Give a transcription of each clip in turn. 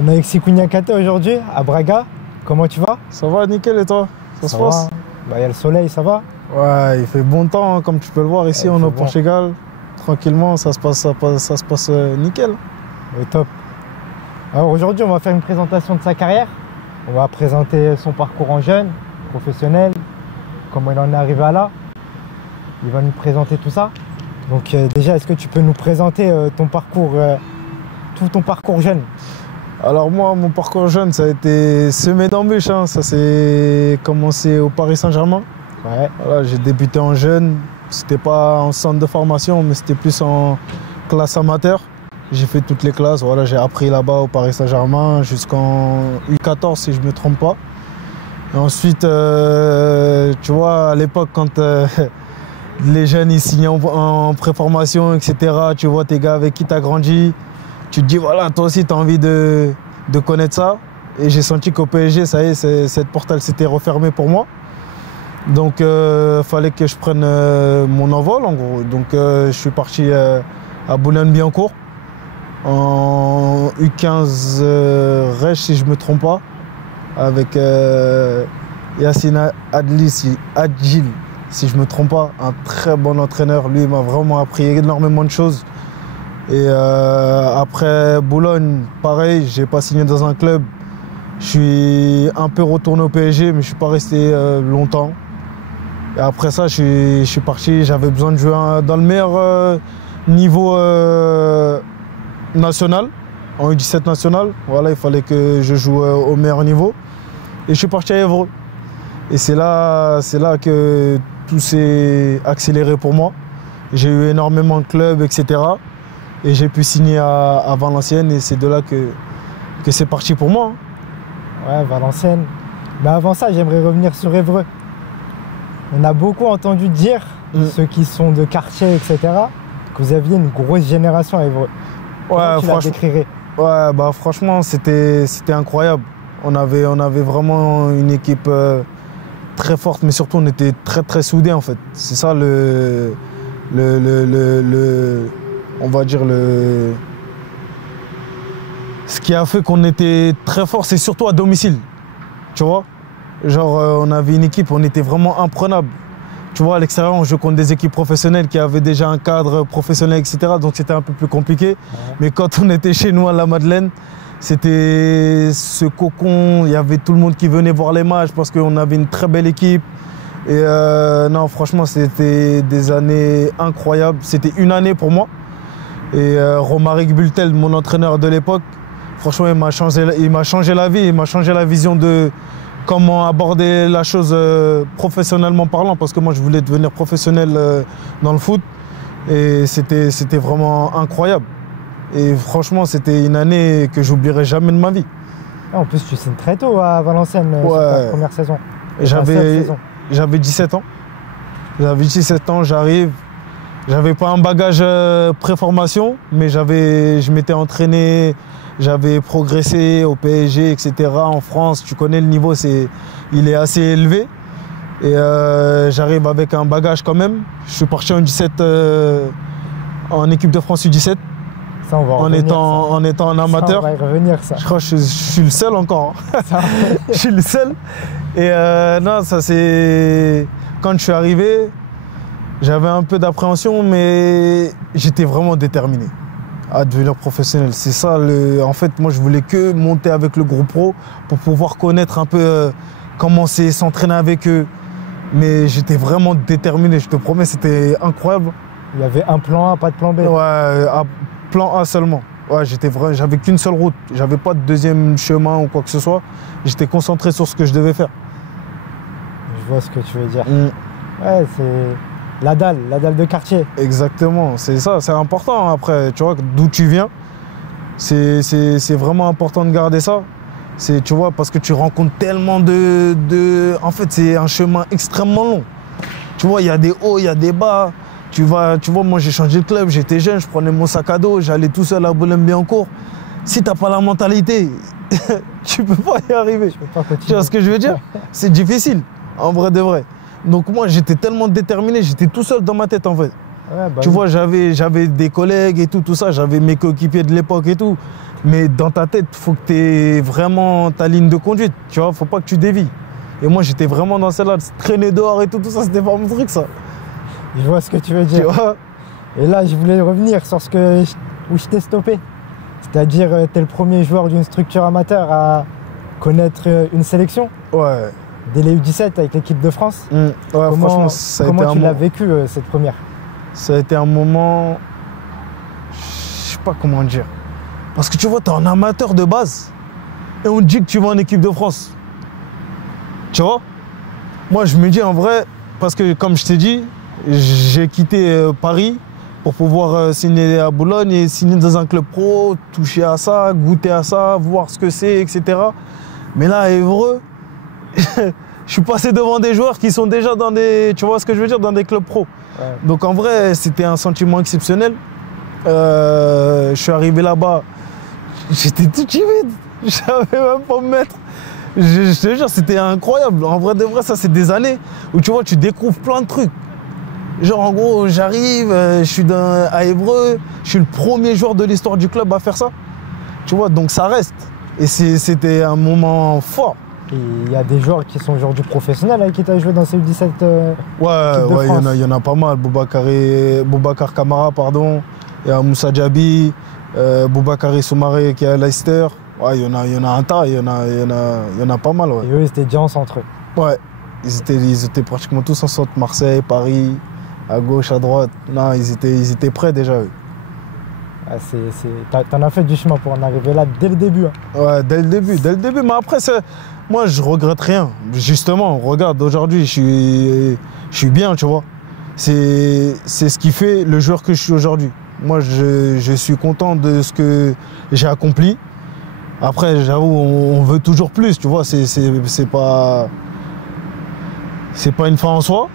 On est avec Sekou Niakhaté aujourd'hui à Braga. Comment tu vas? Ça va, nickel, et toi? Ça se passe? Bah, y a le soleil, ça va? Ouais, il fait bon temps, hein, comme tu peux le voir ici, on est au Portugal. Tranquillement, ça se passe nickel. Au top. Alors aujourd'hui, on va faire une présentation de sa carrière. On va présenter son parcours en jeune, professionnel, comment il en est arrivé à là. Il va nous présenter tout ça. Donc déjà, est-ce que tu peux nous présenter ton parcours, tout ton parcours jeune? Alors moi, mon parcours jeune, ça a été semé d'embûches. Hein. Ça s'est commencé au Paris Saint-Germain. Ouais. Voilà, j'ai débuté en jeune. C'était pas en centre de formation, mais c'était plus en classe amateur. J'ai fait toutes les classes. Voilà, j'ai appris là-bas au Paris Saint-Germain jusqu'en U14 si je ne me trompe pas. Et ensuite, tu vois, à l'époque, quand les jeunes ils signent en préformation, etc., tu vois tes gars avec qui tu as grandi, tu te dis, voilà, toi aussi, tu as envie de connaître ça. Et j'ai senti qu'au PSG, ça y est, cette porte, elle s'était refermée pour moi. Donc, il fallait que je prenne mon envol, en gros. Donc, je suis parti à Boulogne-Billancourt, en U15 Rech, si je ne me trompe pas, avec Yacine Adjil, si je ne me trompe pas, un très bon entraîneur. Lui, il m'a vraiment appris énormément de choses. Et après Boulogne, pareil, j'ai pas signé dans un club. Je suis un peu retourné au PSG, mais je ne suis pas resté longtemps. Et après ça, je suis parti, j'avais besoin de jouer dans le meilleur niveau national, en U17 national. Voilà, il fallait que je joue au meilleur niveau. Et je suis parti à Évreux. Et c'est là que tout s'est accéléré pour moi. J'ai eu énormément de clubs, etc. Et j'ai pu signer à Valenciennes et c'est de là que c'est parti pour moi. Ouais, Valenciennes. Mais avant ça, j'aimerais revenir sur Évreux. On a beaucoup entendu dire, ceux qui sont de quartier, etc., que vous aviez une grosse génération à Évreux. Comment tu la décrirais? Ouais, bah franchement, c'était incroyable. On avait vraiment une équipe très forte, mais surtout on était très très soudés en fait. C'est ça on va dire ce qui a fait qu'on était très fort, c'est surtout à domicile. Tu vois? Genre on avait une équipe, on était vraiment imprenable. Tu vois, à l'extérieur, on jouait contre des équipes professionnelles qui avaient déjà un cadre professionnel, etc. Donc c'était un peu plus compliqué. Ouais. Mais quand on était chez nous à la Madeleine, c'était ce cocon, il y avait tout le monde qui venait voir les matchs parce qu'on avait une très belle équipe. Et non, franchement, c'était des années incroyables. C'était une année pour moi. Et Romaric Bultel, mon entraîneur de l'époque, franchement, il m'a changé la vie, il m'a changé la vision de comment aborder la chose professionnellement parlant, parce que moi, je voulais devenir professionnel dans le foot. Et c'était vraiment incroyable. Et franchement, c'était une année que j'oublierai jamais de ma vie. En plus, tu signes très tôt à Valenciennes, sur ta première saison. J'avais 17 ans. J'avais 17 ans, j'arrive. J'avais pas un bagage pré-formation, mais je m'étais entraîné, j'avais progressé au PSG, etc. En France, tu connais le niveau, il est assez élevé. Et j'arrive avec un bagage quand même. Je suis parti en 17 en équipe de France U17. Ça, on va en étant un amateur. Ça, on va y revenir, ça. Je crois que je suis le seul encore. Je suis le seul. Et non, ça c'est... Quand je suis arrivé, j'avais un peu d'appréhension, mais j'étais vraiment déterminé à devenir professionnel. C'est ça, en fait, moi je voulais que monter avec le groupe pro pour pouvoir connaître un peu comment c'est s'entraîner avec eux. Mais j'étais vraiment déterminé, je te promets, c'était incroyable. Il y avait un plan A, pas de plan B. Ouais, plan A seulement. Ouais, j'avais qu'une seule route. J'avais pas de deuxième chemin ou quoi que ce soit. J'étais concentré sur ce que je devais faire. Je vois ce que tu veux dire. Ouais, c'est la dalle de quartier. Exactement, c'est ça, c'est important. Après, tu vois, d'où tu viens, c'est vraiment important de garder ça. Tu vois, parce que tu rencontres tellement En fait, c'est un chemin extrêmement long. Tu vois, il y a des hauts, il y a des bas. Tu vois, moi j'ai changé de club, j'étais jeune, je prenais mon sac à dos, j'allais tout seul à Boulogne-Billancourt. Si t'as pas la mentalité, tu peux pas y arriver. Tu vois ce que je veux dire? C'est difficile, en vrai de vrai. Donc moi j'étais tellement déterminé, j'étais tout seul dans ma tête en fait. Ouais, bah tu vois, j'avais des collègues et tout ça, j'avais mes coéquipiers de l'époque et tout. Mais dans ta tête, il faut que tu aies vraiment ta ligne de conduite. Tu vois, faut pas que tu dévies. Et moi, j'étais vraiment dans celle-là, de traîner dehors et tout ça, c'était pas mon truc, ça. Je vois ce que tu veux dire. Tu vois? Et là, je voulais revenir sur où je t'ai stoppé. C'est-à-dire, tu es le premier joueur d'une structure amateur à connaître une sélection. Ouais. Dès les U17 avec l'équipe de France. Ouais, franchement, ça a été comment tu l'as vécu, cette première? Ça a été un moment... Je sais pas comment dire. Parce que tu vois, tu es un amateur de base. Et on te dit que tu vas en équipe de France. Tu vois? Moi, je me dis en vrai, parce que comme je t'ai dit, j'ai quitté Paris pour pouvoir signer à Boulogne et signer dans un club pro, toucher à ça, goûter à ça, voir ce que c'est, etc. Mais là, à Évreux, je suis passé devant des joueurs qui sont déjà dans des, tu vois ce que je veux dire, dans des clubs pro. Ouais. Donc en vrai, c'était un sentiment exceptionnel. Je suis arrivé là-bas, j'étais tout timide, je savais même pas me mettre. Je te jure, c'était incroyable. En vrai de vrai, ça c'est des années où tu vois, tu découvres plein de trucs. Genre en gros, j'arrive, je suis à Évreux, je suis le premier joueur de l'histoire du club à faire ça. Tu vois, donc ça reste. Et c'était un moment fort. Et il y a des joueurs qui sont aujourd'hui professionnels avec qui tu as joué dans ces U17 ouais, il y en a pas mal. Boubacar Kamara, pardon. Il y a Moussa Diaby, Boubacar Soumaré qui est à Leicester. Ouais, il y en a un tas, il y en a pas mal. Ouais. Et eux, ils étaient déjà en centre. Ouais, ils étaient pratiquement tous en centre. Marseille, Paris, à gauche, à droite. Non, ils étaient prêts déjà, eux. T'en as fait du chemin pour en arriver là dès le début. Hein. Ouais, dès le début. Mais après, moi, je regrette rien. Justement, regarde, aujourd'hui, je suis bien, tu vois. C'est ce qui fait le joueur que je suis aujourd'hui. Moi, je suis content de ce que j'ai accompli. Après, j'avoue, on veut toujours plus, tu vois. C'est pas une fin en soi.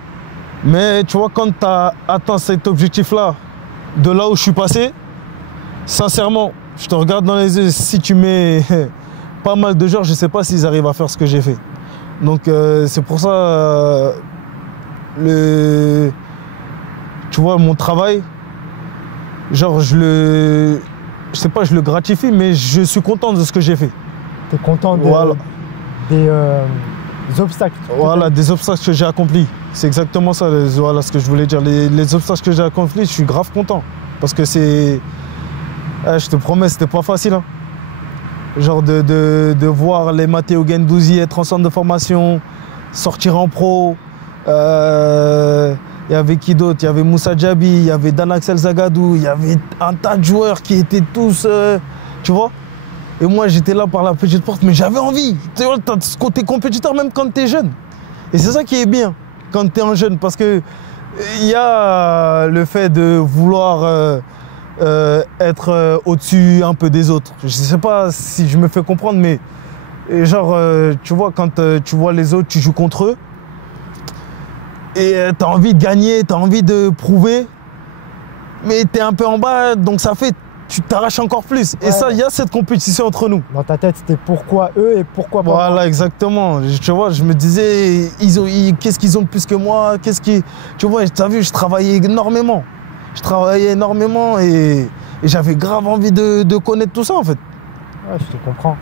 Mais tu vois, quand tu as atteint cet objectif-là, de là où je suis passé, sincèrement, je te regarde dans les yeux, si tu mets pas mal de joueurs, je ne sais pas s'ils arrivent à faire ce que j'ai fait. Donc c'est pour ça, tu vois, mon travail, genre je sais pas, je le gratifie, mais je suis content de ce que j'ai fait. Tu es content des obstacles? Voilà, des obstacles que j'ai accomplis. C'est exactement ça, voilà ce que je voulais dire. Les obstacles que j'ai accomplis, je suis grave content. Parce que je te promets, c'était pas facile. Hein. Genre de voir les Matteo Guendouzi être en centre de formation, sortir en pro. Il y avait qui d'autre? Il y avait Moussa Diaby, il y avait Dan Axel Zagadou, il y avait un tas de joueurs qui étaient tous, tu vois. Et moi, j'étais là par la petite porte, mais j'avais envie. Tu vois, t'as ce côté compétiteur même quand t'es jeune. Et c'est ça qui est bien quand t'es un jeune, parce que il y a le fait de vouloir être au-dessus un peu des autres. Je sais pas si je me fais comprendre, mais genre, tu vois, quand tu vois les autres, tu joues contre eux. Et tu as envie de gagner, tu as envie de prouver, mais tu es un peu en bas, donc ça fait, tu t'arraches encore plus. Ouais. Et ça, il y a cette compétition entre nous. Dans ta tête, c'était pourquoi eux et pourquoi pas moi. Voilà, exactement. Tu vois, je me disais, qu'est-ce qu'ils ont de plus que moi? Tu vois, tu as vu, je travaillais énormément. Et j'avais grave envie de connaître tout ça, en fait. Ouais, je te comprends.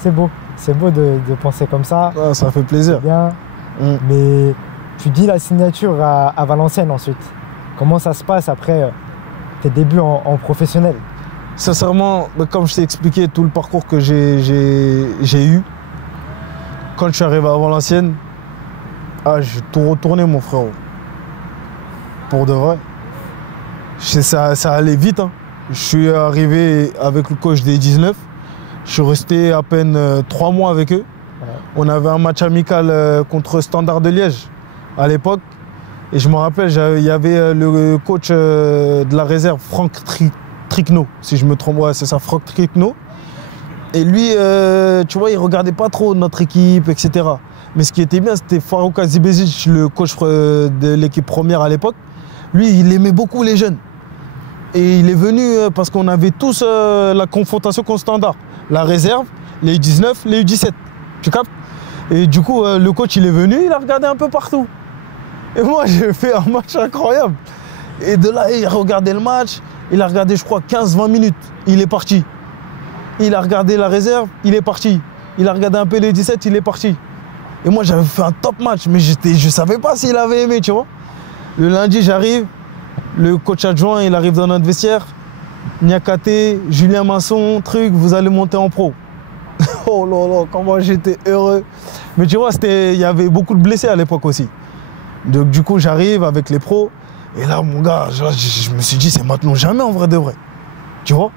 C'est beau. C'est beau de penser comme ça. Ah, ça fait plaisir. C'est bien. Mais tu dis la signature à Valenciennes ensuite. Comment ça se passe après tes débuts en professionnel? Sincèrement, comme je t'ai expliqué, tout le parcours que j'ai eu, quand je suis arrivé à Valenciennes, j'ai tout retourné, mon frérot. Pour de vrai. Ça allait vite. Hein. Je suis arrivé avec le coach des 19. Je suis resté à peine 3 mois avec eux. Ouais. On avait un match amical contre Standard de Liège à l'époque. Et je me rappelle, il y avait le coach de la réserve, Franck Tricno, si je me trompe. Ouais, c'est ça, Franck Tricno. Et lui, tu vois, il ne regardait pas trop notre équipe, etc. Mais ce qui était bien, c'était Farouk Azibezic, le coach de l'équipe première à l'époque. Lui, il aimait beaucoup les jeunes. Et il est venu parce qu'on avait tous la confrontation contre Standard. La réserve, les U19, les U17. Tu captes? Et du coup, le coach, il est venu, il a regardé un peu partout. Et moi, j'ai fait un match incroyable. Et de là, il regardait le match. Il a regardé, je crois, 15-20 minutes. Il est parti. Il a regardé la réserve, il est parti. Il a regardé un peu les 17, il est parti. Et moi, j'avais fait un top match, mais je ne savais pas s'il avait aimé, tu vois. Le lundi, j'arrive. Le coach adjoint, il arrive dans notre vestiaire. Niakate, Julien Masson, truc, vous allez monter en pro. Oh là là, comment j'étais heureux. Mais tu vois, il y avait beaucoup de blessés à l'époque aussi. Donc du coup, j'arrive avec les pros. Et là, mon gars, je me suis dit, c'est maintenant jamais en vrai de vrai. Tu vois?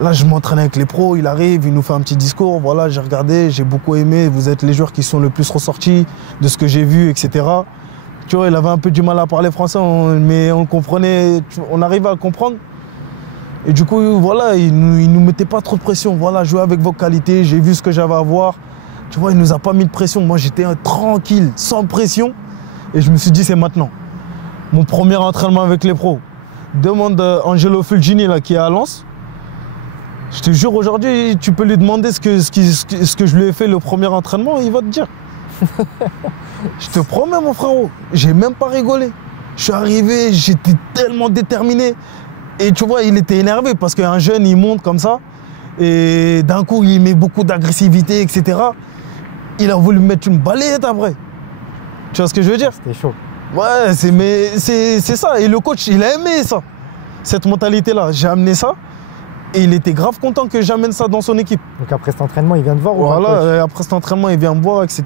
Là, je m'entraîne avec les pros, il arrive, il nous fait un petit discours. Voilà, j'ai regardé, j'ai beaucoup aimé. Vous êtes les joueurs qui sont le plus ressortis de ce que j'ai vu, etc. Tu vois, il avait un peu du mal à parler français, mais on comprenait, on arrivait à le comprendre. Et du coup, voilà, il nous mettait pas trop de pression. Voilà, jouez avec vos qualités, j'ai vu ce que j'avais à voir. Tu vois, il nous a pas mis de pression. Moi, j'étais tranquille, sans pression. Et je me suis dit, c'est maintenant. Mon premier entraînement avec les pros. Demande Angelo Fulgini, là, qui est à Lens. Je te jure, aujourd'hui, tu peux lui demander ce que je lui ai fait le premier entraînement, il va te dire. Je te promets, mon frérot, j'ai même pas rigolé. Je suis arrivé, j'étais tellement déterminé. Et tu vois, il était énervé parce qu'un jeune, il monte comme ça. Et d'un coup, il met beaucoup d'agressivité, etc. Il a voulu me mettre une balayette après. Tu vois ce que je veux dire? C'était chaud. Ouais, c'est ça. Et le coach, il a aimé ça. Cette mentalité-là. J'ai amené ça. Et il était grave content que j'amène ça dans son équipe. Donc après cet entraînement, il vient te voir? Voilà, et après cet entraînement, il vient me voir, etc.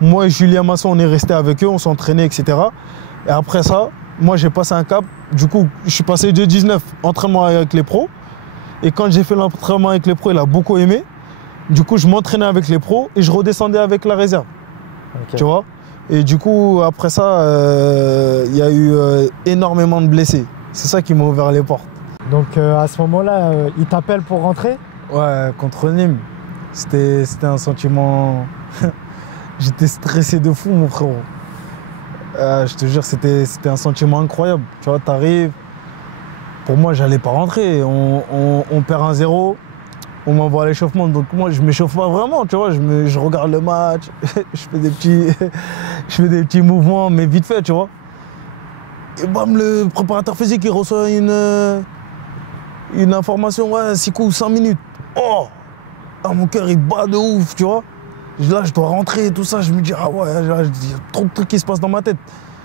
Moi et Julien Masson, on est restés avec eux, on s'entraînait, etc. Et après ça, moi j'ai passé un cap. Du coup, je suis passé de 19 entraînement avec les pros. Et quand j'ai fait l'entraînement avec les pros, il a beaucoup aimé. Du coup, je m'entraînais avec les pros et je redescendais avec la réserve. Okay. Tu vois? Et du coup, après ça, il y a eu énormément de blessés. C'est ça qui m'a ouvert les portes. Donc à ce moment-là, il t'appelle pour rentrer? Ouais, contre Nîmes. C'était un sentiment... J'étais stressé de fou, mon frérot. Je te jure, c'était un sentiment incroyable. Tu vois, t'arrives... Pour moi, j'allais pas rentrer. On perd 1-0. On m'envoie à l'échauffement. Donc moi, je m'échauffe pas vraiment, tu vois. Je regarde le match. je fais des petits mouvements, mais vite fait, tu vois. Et bam, le préparateur physique, il reçoit une information, ouais, 6 coups, 5 minutes. Oh! Ah, mon cœur, il bat de ouf, tu vois. Là, je dois rentrer et tout ça. Je me dis, ah ouais, il y a trop de trucs qui se passent dans ma tête.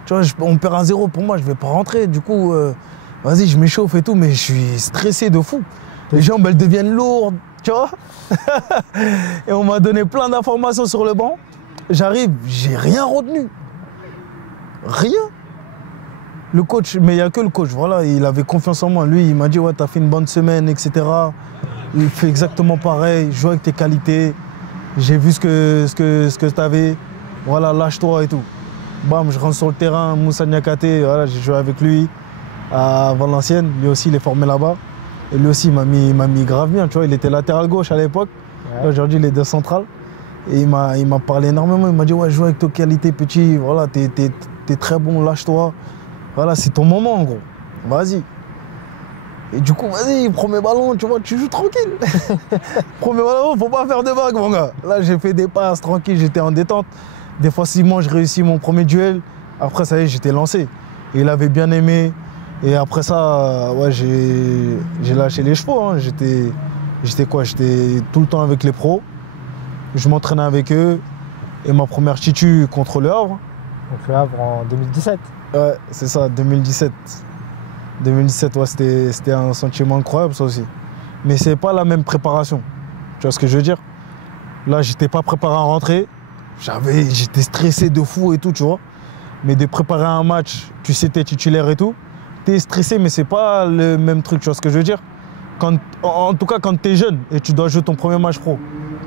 Tu vois, on perd 1-0 pour moi, je vais pas rentrer. Du coup, vas-y, je m'échauffe et tout, mais je suis stressé de fou. Les jambes, elles deviennent lourdes, tu vois. Et on m'a donné plein d'informations sur le banc. J'arrive, j'ai rien retenu. Rien. Le coach, mais il n'y a que le coach, voilà, il avait confiance en moi. Lui, il m'a dit, ouais, t'as fait une bonne semaine, etc. Il fait exactement pareil, joue avec tes qualités. J'ai vu ce que t'avais. Voilà, lâche-toi et tout. Bam, je rentre sur le terrain, Moussa Niakate, voilà, j'ai joué avec lui à Valenciennes. Lui aussi, il est formé là-bas. Et lui aussi, il m'a mis grave bien, tu vois. Il était latéral gauche à l'époque. Ouais. Aujourd'hui, il est de central. Et il m'a parlé énormément. Il m'a dit, ouais, joue avec tes qualités, petit. Voilà, t'es très bon, lâche-toi. Voilà, c'est ton moment, en gros. Vas-y. Et du coup, vas-y, premier ballon, tu vois, tu joues tranquille. Premier ballon, faut pas faire de vagues, mon gars. Là, j'ai fait des passes tranquille, j'étais en détente. Des fois, Simon, je réussis mon premier duel. Après, ça y est, j'étais lancé. Et il avait bien aimé. Et après ça, ouais, j'ai lâché les chevaux. Hein. J'étais tout le temps avec les pros. Je m'entraînais avec eux. Et ma première titu contre Le Havre. Donc Le Havre en 2017. Ouais, c'est ça, 2017. 2017, ouais, c'était un sentiment incroyable, ça aussi. Mais c'est pas la même préparation. Tu vois ce que je veux dire? Là, j'étais pas préparé à rentrer. J'étais stressé de fou et tout, tu vois. Mais de préparer un match, tu sais, t'es titulaire et tout. T'es stressé, mais c'est pas le même truc, tu vois ce que je veux dire? En tout cas, quand t'es jeune et tu dois jouer ton premier match pro.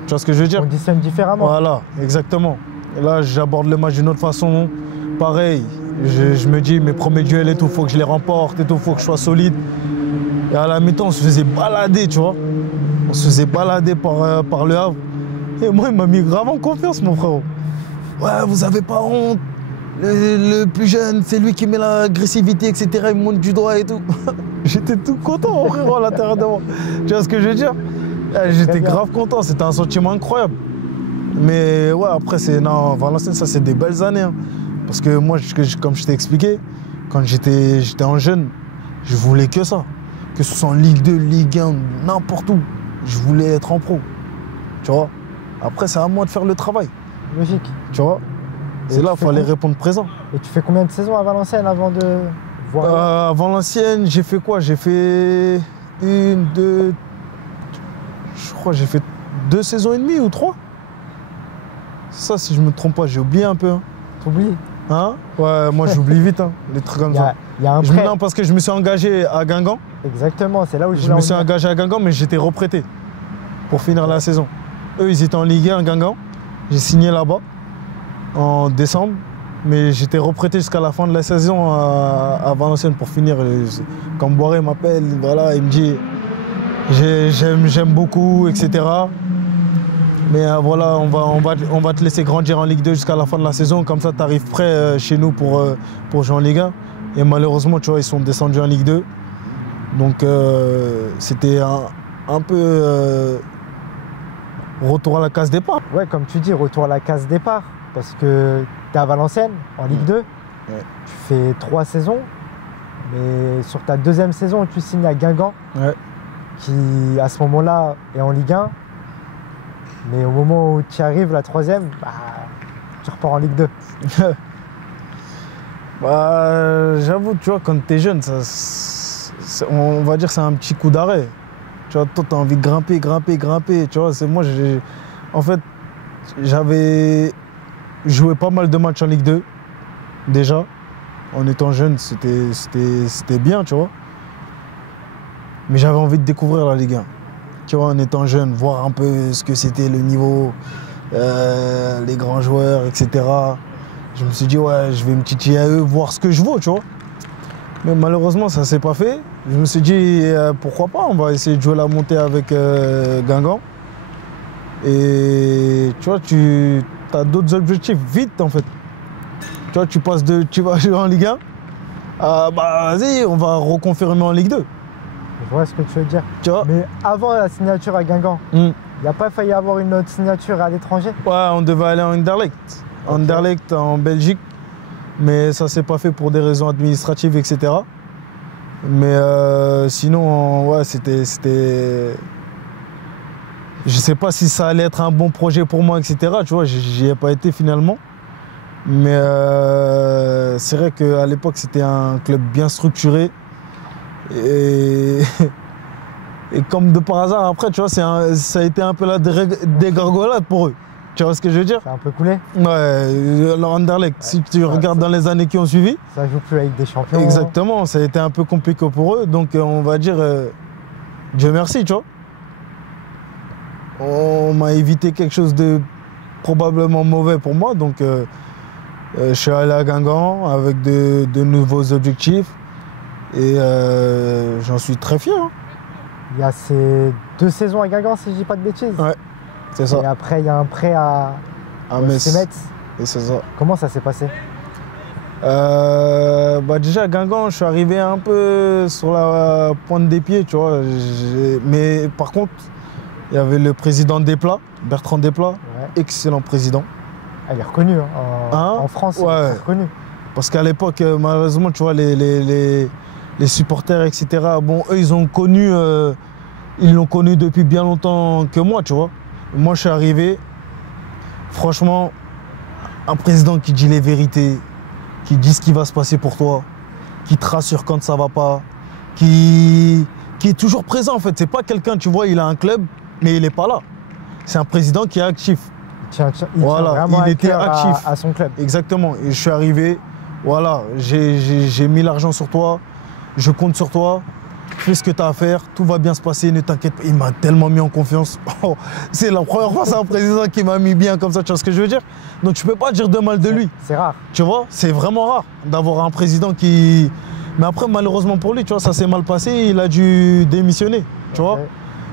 Tu vois ce que je veux dire? On discerne différemment. Voilà, exactement. Et là, j'aborde le match d'une autre façon. Pareil, je me dis, mes premiers duels et tout, faut que je les remporte et tout, faut que je sois solide. Et à la mi-temps, on se faisait balader, tu vois. On se faisait balader par Le Havre. Et moi, il m'a mis grave en confiance, mon frérot. Ouais, vous avez pas honte. Le plus jeune, c'est lui qui met l'agressivité, etc. Il me monte du doigt et tout. J'étais tout content, mon frérot, à l'intérieur de moi. Tu vois ce que je veux dire? J'étais grave content, c'était un sentiment incroyable. Mais ouais, après, non, Valenciennes, ça, c'est des belles années. Hein. Parce que moi, comme je t'ai expliqué, quand j'étais en jeune, je voulais que ça. que ce soit en Ligue 2, Ligue 1, n'importe où. Je voulais être en pro, tu vois. Après, c'est à moi de faire le travail, Logique. tu vois. Et C'est là, tu il fais fais quoi répondre présent. Et tu fais combien de saisons à Valenciennes avant de voir Avant l'ancienne, j'ai fait quoi? J'ai fait une, deux, je crois que j'ai fait 2 saisons et demie ou 3. Ça, si je me trompe pas, j'ai oublié un peu. Hein? T'oublies. Hein? Ouais, moi j'oublie vite, hein, les trucs comme ça. Il y a un prêt. Non, parce que je me suis engagé à Guingamp. Exactement, c'est là où Je me suis engagé à Guingamp, mais j'étais reprêté pour finir la saison. Eux, ils étaient en Ligue 1 à Guingamp. J'ai signé là-bas en décembre, mais j'étais reprêté jusqu'à la fin de la saison à Valenciennes pour finir. Quand Boiré m'appelle, voilà, il me dit j'aime beaucoup, etc. Mais voilà, on va te laisser grandir en Ligue 2 jusqu'à la fin de la saison. Comme ça, tu arrives prêt chez nous pour jouer en Ligue 1. Et malheureusement, tu vois, ils sont descendus en Ligue 2. Donc, c'était un peu retour à la case départ. Ouais, comme tu dis, retour à la case départ. Parce que tu es à Valenciennes, en Ligue 2. Ouais. Tu fais 3 saisons. Mais sur ta 2e saison, tu signes à Guingamp. Ouais. Qui, à ce moment-là, est en Ligue 1. Mais au moment où tu arrives, la 3e, tu repars en Ligue 2. J'avoue, tu vois, quand tu es jeune, on va dire que c'est un petit coup d'arrêt. Tu vois, toi, tu as envie de grimper. Tu vois, moi, en fait, j'avais joué pas mal de matchs en Ligue 2, déjà. En étant jeune, c'était bien, tu vois. Mais j'avais envie de découvrir la Ligue 1. Tu vois, en étant jeune, voir un peu ce que c'était le niveau, les grands joueurs, etc. Je me suis dit, ouais, je vais me titiller à eux, voir ce que je vaux, tu vois. Mais malheureusement, ça ne s'est pas fait. Je me suis dit, pourquoi pas, on va essayer de jouer la montée avec Guingamp. Et tu vois, tu as d'autres objectifs, vite en fait. Tu vois, tu vas jouer en Ligue 1, vas-y, on va reconfirmer en Ligue 2. Je vois ce que tu veux dire. Tu vois. Mais avant la signature à Guingamp, il n'y a pas failli avoir une autre signature à l'étranger? Ouais, on devait aller en Anderlecht. Okay. Anderlecht en Belgique. Mais ça ne s'est pas fait pour des raisons administratives, etc. Mais sinon, ouais, c'était... Je ne sais pas si ça allait être un bon projet pour moi, etc. Tu vois, j'y ai pas été finalement. Mais c'est vrai qu'à l'époque, c'était un club bien structuré. Et comme de par hasard, après, tu vois, ça a été un peu la dégringolade pour eux. Tu vois ce que je veux dire? C'est un peu coulé. Ouais, Anderlecht, si tu regardes dans les années qui ont suivi. Ça joue plus avec des champions. Exactement, ça a été un peu compliqué pour eux. Donc on va dire, Dieu merci, tu vois. On m'a évité quelque chose de probablement mauvais pour moi. Donc je suis allé à Guingamp avec de nouveaux objectifs. Et j'en suis très fier. Hein. Il y a ces 2 saisons à Guingamp, si je dis pas de bêtises. Ouais, c'est ça. Et après, il y a un prêt à Metz. Et c'est ça. Comment ça s'est passé? Déjà à Guingamp, je suis arrivé un peu sur la pointe des pieds, tu vois. Mais par contre, il y avait le président Desplat, Bertrand Desplat, ouais. Excellent président. Il est reconnu, en France, ouais. Il est reconnu. Parce qu'à l'époque, malheureusement, tu vois, les supporters, etc., bon, eux, ils l'ont connu depuis bien longtemps que moi, tu vois. Moi, je suis arrivé, franchement, un président qui dit les vérités, qui dit ce qui va se passer pour toi, qui te rassure quand ça va pas, qui est toujours présent, en fait. C'est pas quelqu'un, tu vois, il a un club, mais il n'est pas là. C'est un président qui est actif. Il était actif à son club. Exactement. Et je suis arrivé, voilà, j'ai mis l'argent sur toi, je compte sur toi, fais ce que tu as à faire, tout va bien se passer, ne t'inquiète pas. Il m'a tellement mis en confiance. Oh, c'est la première fois, c'est un président qui m'a mis bien comme ça, tu vois ce que je veux dire? Donc tu peux pas dire de mal de lui. C'est rare. Tu vois, c'est vraiment rare d'avoir un président qui... Mais après, malheureusement pour lui, tu vois, ça s'est mal passé, il a dû démissionner, tu vois.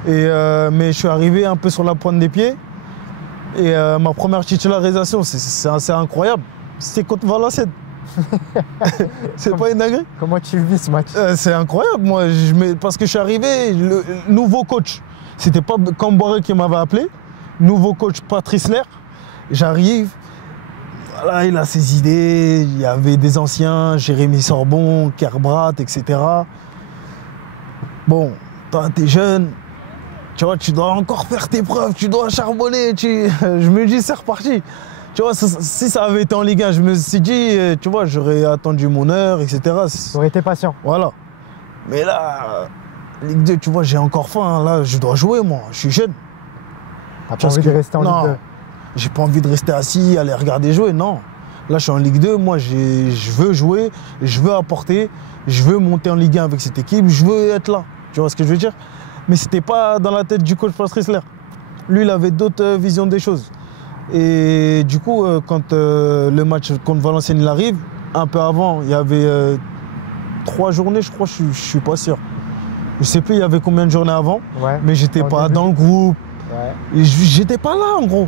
Et, mais je suis arrivé un peu sur la pointe des pieds. Et ma première titularisation, c'est assez incroyable. C'était contre Valenciennes. C'est pas une dinguerie. Comment tu le vis ce match? C'est incroyable, moi, parce que je suis arrivé, le nouveau coach, c'était pas Camboré qui m'avait appelé, nouveau coach Patrice Lair. J'arrive, voilà, il a ses idées, il y avait des anciens, Jérémy Sorbon, Kerbrat, etc. bon, toi, t'es jeune, tu vois, tu dois encore faire tes preuves, tu dois charbonner. Je me dis, c'est reparti. Tu vois, si ça avait été en Ligue 1, je me suis dit, tu vois, j'aurais attendu mon heure, etc. J'aurais été patient. Voilà. Mais là, Ligue 2, tu vois, j'ai encore faim. Là, je dois jouer, moi. Je suis jeune. T'as pas envie de rester en Ligue 2? J'ai pas envie de rester assis, aller regarder jouer, non. Là, je suis en Ligue 2, moi, je veux jouer, je veux apporter, je veux monter en Ligue 1 avec cette équipe, je veux être là. Tu vois ce que je veux dire? Mais c'était pas dans la tête du coach Patrice Ler. Lui, il avait d'autres visions des choses. Et du coup, quand le match contre Valenciennes il arrive, un peu avant, il y avait 3 journées, je crois, je suis pas sûr. Je sais plus il y avait combien de journées avant, mais j'étais pas dans le groupe. Ouais. J'étais pas là en gros.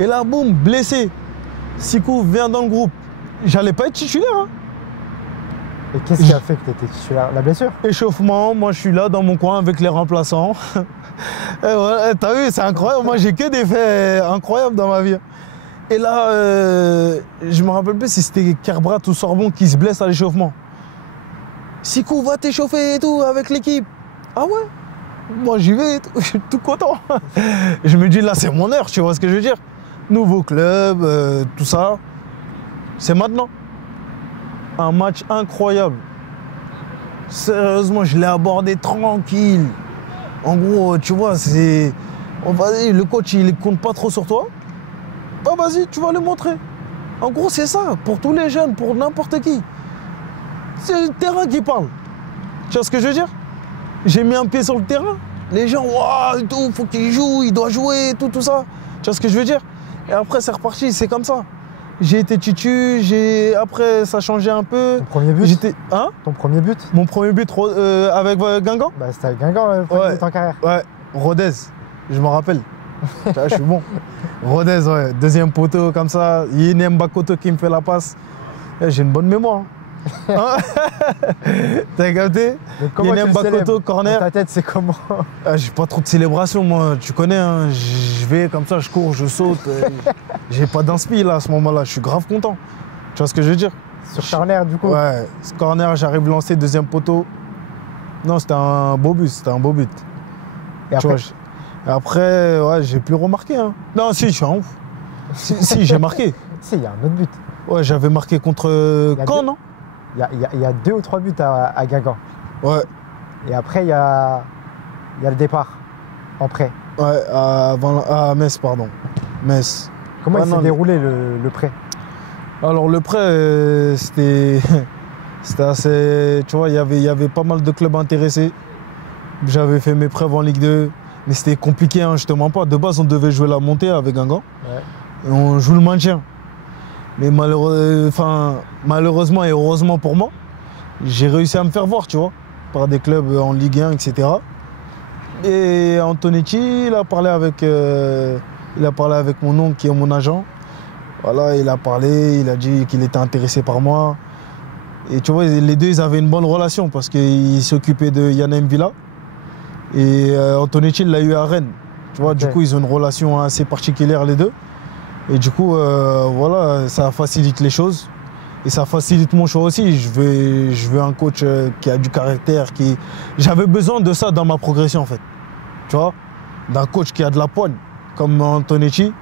Et là, boum, blessé. Sikou vient dans le groupe. J'allais pas être titulaire. Hein. Et qu'est-ce qui a fait que tu étais titulaire? La blessure? Échauffement, moi je suis là dans mon coin avec les remplaçants. Voilà, t'as vu, c'est incroyable. Moi j'ai que des faits incroyables dans ma vie. Et là, je me rappelle plus si c'était Kerbrat ou Sorbon qui se blesse à l'échauffement. Sikou, va t'échauffer et tout avec l'équipe. Ah ouais? Moi j'y vais, je suis tout content. Je me dis là c'est mon heure, tu vois ce que je veux dire? Nouveau club, tout ça. C'est maintenant. Un match incroyable. Sérieusement, je l'ai abordé tranquille. En gros, tu vois, c'est... le coach, il compte pas trop sur toi. Bah vas-y, tu vas le montrer. En gros, c'est ça, pour tous les jeunes, pour n'importe qui. C'est le terrain qui parle. Tu vois ce que je veux dire? J'ai mis un pied sur le terrain. Les gens, waouh, et tout, faut qu'il joue, il doit jouer, tout ça. Tu vois ce que je veux dire? Et après, c'est reparti, c'est comme ça. J'ai été titu, après, ça a changé un peu. Ton premier but? Hein? Ton premier but? Mon premier but avec Guingamp? Bah, c'était avec Guingamp, le premier but en carrière. Ouais, Rodez, je m'en rappelle. Je suis bon. Rodez, ouais, deuxième poteau comme ça. Yinem Bakoto qui me fait la passe. J'ai une bonne mémoire. Hein? T'as capté? Yinem Bakoto, corner. Dans ta tête, c'est comment? J'ai pas trop de célébration, moi. Tu connais, hein, je vais comme ça, je cours, je saute. J'ai pas d'inspi là à ce moment-là. Je suis grave content. Tu vois ce que je veux dire? Sur corner, du coup? Ouais, corner, j'arrive lancer deuxième poteau. Non, c'était un beau but, c'était un beau but. Et après? Après, ouais, j'ai plus remarqué. Hein. Non, si, je suis un ouf. Si, j'ai marqué. Si, il y a un autre but. Ouais, j'avais marqué contre Caen, non? Il y a 2 ou 3 buts à Guingamp. Ouais. Et après, il y a le départ, en prêt. Ouais, à Metz, pardon. Metz. Comment il s'est déroulé le prêt? Alors, le prêt, c'était assez... Tu vois, il y avait pas mal de clubs intéressés. J'avais fait mes preuves en Ligue 2. Mais c'était compliqué, hein, je te mens pas. De base, on devait jouer la montée avec Guingamp. Ouais. Et on joue le maintien. Mais malheureusement et heureusement pour moi, j'ai réussi à me faire voir, tu vois, par des clubs en Ligue 1, etc. Et Antonetti, il a parlé avec mon oncle qui est mon agent. Voilà, il a parlé, il a dit qu'il était intéressé par moi. Et tu vois, les deux, ils avaient une bonne relation parce qu'il s'occupait de Yana Mvila. Et Antonetti, il l'a eu à Rennes. Tu vois, okay. Du coup, ils ont une relation assez particulière, les deux. Et du coup, voilà, ça facilite les choses. Et ça facilite mon choix aussi. Je veux un coach qui a du caractère. J'avais besoin de ça dans ma progression, en fait. Tu vois, d'un coach qui a de la poigne, comme Antonetti.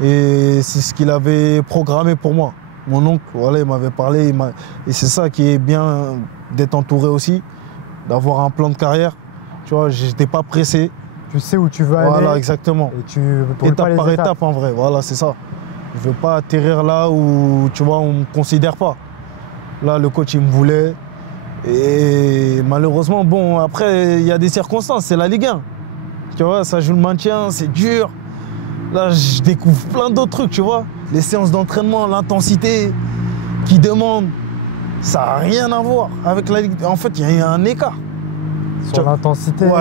Et c'est ce qu'il avait programmé pour moi. Mon oncle, voilà, il m'avait parlé. Et c'est ça qui est bien d'être entouré aussi, d'avoir un plan de carrière. Tu vois, j'étais pas pressé. Tu sais où tu veux aller. Voilà, exactement. Et étape par étape, en vrai. Voilà, c'est ça. Je veux pas atterrir là où, tu vois, on me considère pas. Là, le coach, il me voulait. Et malheureusement, bon, après, il y a des circonstances. C'est la Ligue 1. Tu vois, ça joue le maintien, c'est dur. Là, je découvre plein d'autres trucs, tu vois. Les séances d'entraînement, l'intensité qu'ils demandent, ça n'a rien à voir avec la Ligue 2. En fait, il y a un écart. Sur l'intensité, ouais,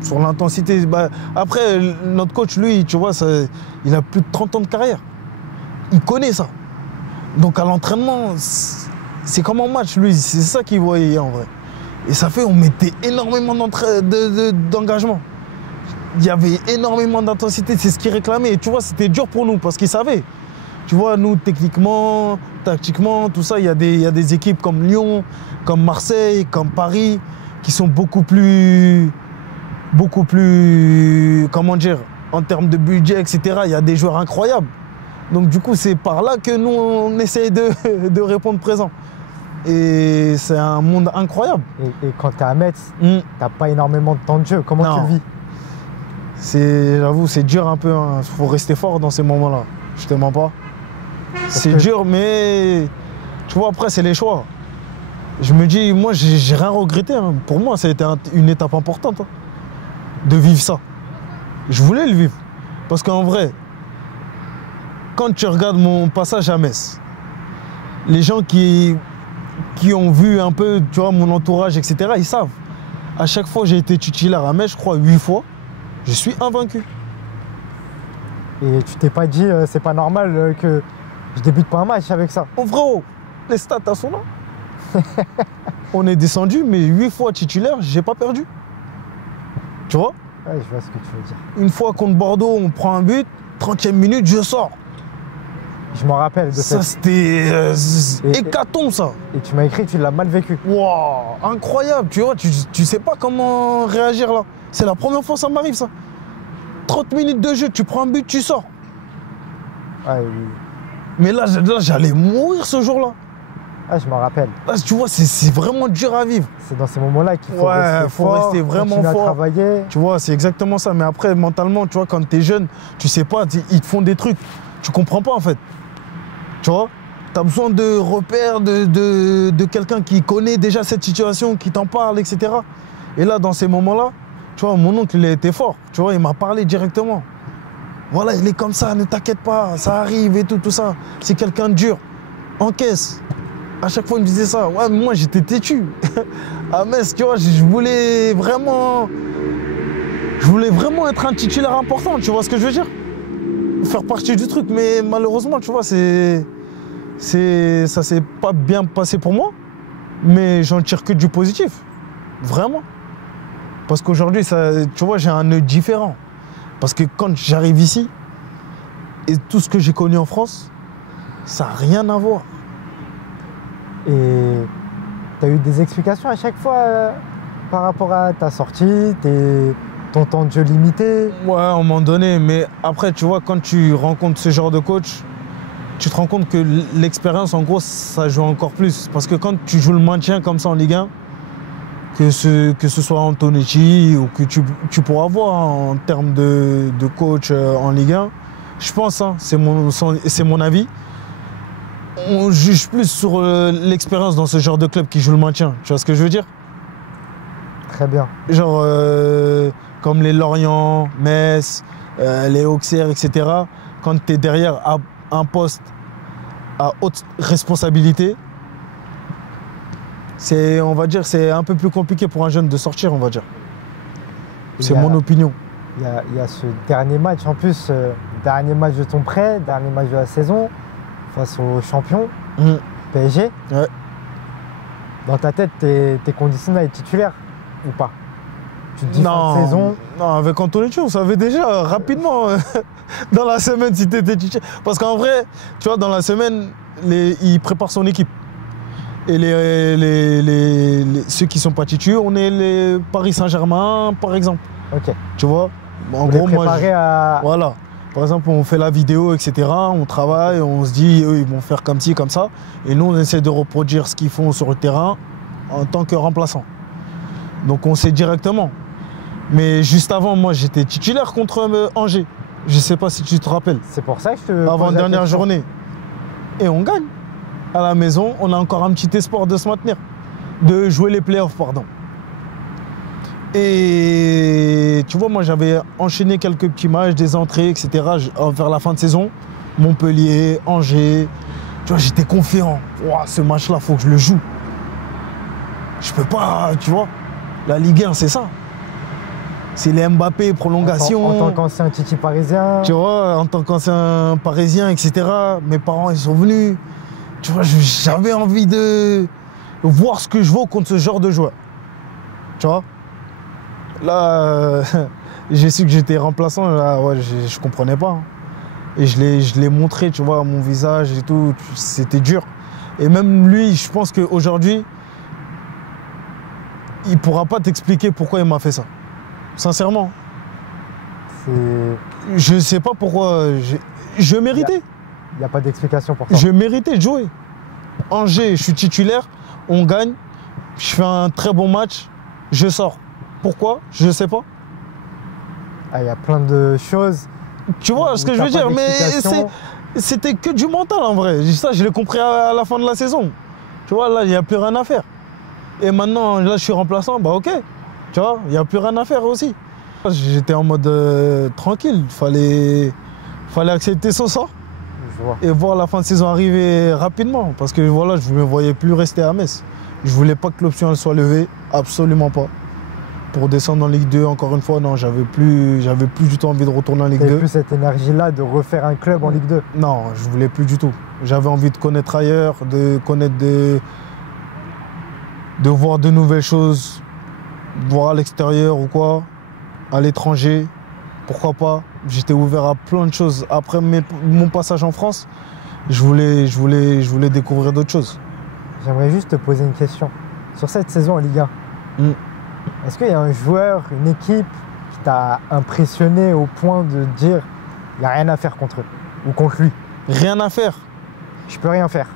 sur l'intensité. Bah, après, notre coach, lui, tu vois, il a plus de 30 ans de carrière. Il connaît ça. Donc à l'entraînement, c'est comme en match, lui. C'est ça qu'il voyait en vrai. Et ça fait, on mettait énormément d'engagement. Il y avait énormément d'intensité, c'est ce qu'il réclamait. Et tu vois, c'était dur pour nous parce qu'il savait. Tu vois, nous, techniquement, tactiquement, tout ça, il y a des équipes comme Lyon, comme Marseille, comme Paris, qui sont beaucoup plus, comment dire, en termes de budget, etc. Il y a des joueurs incroyables. Donc du coup, c'est par là que nous, on essaye de répondre présent. Et c'est un monde incroyable. Et quand tu es à Metz, t'as pas énormément de temps de jeu. Comment tu le vis? J'avoue, c'est dur un peu. Il faut rester fort dans ces moments-là. Je te mens pas. C'est dur, mais tu vois, après, c'est les choix. Je me dis, moi, j'ai rien regretté. Hein. Pour moi, ça a été une étape importante de vivre ça. Je voulais le vivre. Parce qu'en vrai, quand tu regardes mon passage à Metz, les gens qui ont vu un peu, tu vois, mon entourage, etc., ils savent. À chaque fois, j'ai été titulaire à Metz, je crois, 8 fois. Je suis invaincu. Et tu t'es pas dit, c'est pas normal que je débute pas un match avec ça? Oh frérot, les stats sont là. On est descendu, mais 8 fois titulaire, j'ai pas perdu. Tu vois? Ouais, je vois ce que tu veux dire. Une fois contre Bordeaux, on prend un but, 30e minute, je sors. Je m'en rappelle de ça. C'était hécatombe, ça. Et tu m'as écrit, tu l'as mal vécu. Wow, incroyable, tu vois, tu sais pas comment réagir là. C'est la première fois que ça m'arrive, ça. 30 minutes de jeu, tu prends un but, tu sors. Ouais, oui. Mais là j'allais mourir ce jour-là. Ah, je m'en rappelle. Là, tu vois, c'est vraiment dur à vivre. C'est dans ces moments-là qu'il faut rester fort, rester vraiment fort. À travailler. Tu vois, c'est exactement ça. Mais après, mentalement, tu vois, quand t'es jeune, tu sais pas, ils te font des trucs. Tu comprends pas, en fait. Tu vois, tu as besoin de repères, de quelqu'un qui connaît déjà cette situation, qui t'en parle, etc. Et là, dans ces moments-là, tu vois, mon oncle, il a été fort. Tu vois, il m'a parlé directement. Voilà, il est comme ça, ne t'inquiète pas, ça arrive et tout ça. C'est quelqu'un de dur. Encaisse. À chaque fois, il me disait ça. Ouais, mais moi, j'étais têtu. À Metz, tu vois, je voulais vraiment être un titulaire important, tu vois ce que je veux dire? Faire partie du truc, mais malheureusement, tu vois, ça s'est pas bien passé pour moi, mais j'en tire que du positif, vraiment. Parce qu'aujourd'hui, tu vois, j'ai un œil différent. Parce que quand j'arrive ici, et tout ce que j'ai connu en France, ça n'a rien à voir. Et tu as eu des explications à chaque fois par rapport à ta sortie, ton temps de jeu limité? Ouais, à un moment donné, mais après, tu vois, quand tu rencontres ce genre de coach, tu te rends compte que l'expérience, en gros, ça joue encore plus. Parce que quand tu joues le maintien comme ça en Ligue 1, que ce soit Antonetti ou que tu pourras voir en termes de coach en Ligue 1, je pense, hein, c'est mon avis, on juge plus sur l'expérience dans ce genre de club qui joue le maintien. Tu vois ce que je veux dire? Très bien. Genre comme les Lorient, Metz, les Auxerre, etc. Quand tu es derrière un poste à haute responsabilité, on va dire, c'est un peu plus compliqué pour un jeune de sortir, on va dire. C'est mon opinion. Il y a ce dernier match, en plus, dernier match de ton prêt, dernier match de la saison, face au champion, PSG. Ouais. Dans ta tête, t'es conditionné à être titulaire ou pas? Tu te dis fin de saison? Non, avec Antonetti, on savait déjà rapidement dans la semaine si t'étais titulaire. Parce qu'en vrai, tu vois, dans la semaine, il prépare son équipe. Et ceux qui sont pas titulaires, on est les Paris Saint-Germain, par exemple. Ok. Tu vois? En gros, voilà. Par exemple, on fait la vidéo, etc. On travaille, on se dit, eux, ils vont faire comme ci, comme ça. Et nous, on essaie de reproduire ce qu'ils font sur le terrain en tant que remplaçant. Donc, on sait directement. Mais juste avant, moi, j'étais titulaire contre Angers. Je sais pas si tu te rappelles. C'est pour ça que je te avant dernière journée. Et on gagne. À la maison, on a encore un petit espoir de se maintenir. De jouer les playoffs, pardon. Et tu vois, moi, j'avais enchaîné quelques petits matchs, des entrées, etc. vers la fin de saison. Montpellier, Angers. Tu vois, j'étais confiant. Ouah, ce match-là, il faut que je le joue. Je peux pas, tu vois. La Ligue 1, c'est ça. C'est les Mbappé, prolongation. En tant qu'ancien Titi parisien. Tu vois, en tant qu'ancien parisien, etc. Mes parents, ils sont venus. Tu vois, j'avais envie de voir ce que je vaux contre ce genre de joueur. Tu vois. Là, j'ai su que j'étais remplaçant. Là, ouais, je comprenais pas. Hein. Et je l'ai montré, tu vois, à mon visage et tout. C'était dur. Et même lui, je pense qu'aujourd'hui, il pourra pas t'expliquer pourquoi il m'a fait ça. Sincèrement. Je sais pas pourquoi. Je méritais. Il n'y a pas d'explication pour ça. Je méritais de jouer. Angers, je suis titulaire, on gagne, je fais un très bon match, je sors. Pourquoi? Je sais pas. Il y a plein de choses. Tu vois ce que je veux dire? Mais c'était que du mental en vrai. Ça, je l'ai compris à la fin de la saison. Tu vois, là, il n'y a plus rien à faire. Et maintenant, là, je suis remplaçant, bah ok. Tu vois, il n'y a plus rien à faire aussi. J'étais en mode tranquille. Fallait accepter son sort. Et voir la fin de saison arriver rapidement. Parce que voilà, je ne me voyais plus rester à Metz. Je ne voulais pas que l'option elle soit levée, absolument pas. Pour descendre en Ligue 2, encore une fois, non, j'avais plus du tout envie de retourner en Ligue 2. T'avais plus cette énergie-là de refaire un club en Ligue 2? Non, je voulais plus du tout. J'avais envie de connaître ailleurs, de connaître de voir de nouvelles choses, voir à l'extérieur ou quoi, à l'étranger, pourquoi pas. J'étais ouvert à plein de choses. Après mon passage en France, je voulais découvrir d'autres choses. J'aimerais juste te poser une question. Sur cette saison en Ligue 1, est-ce qu'il y a un joueur, une équipe qui t'a impressionné au point de dire il n'y a rien à faire contre eux ou contre lui? Rien à faire? Je peux rien faire.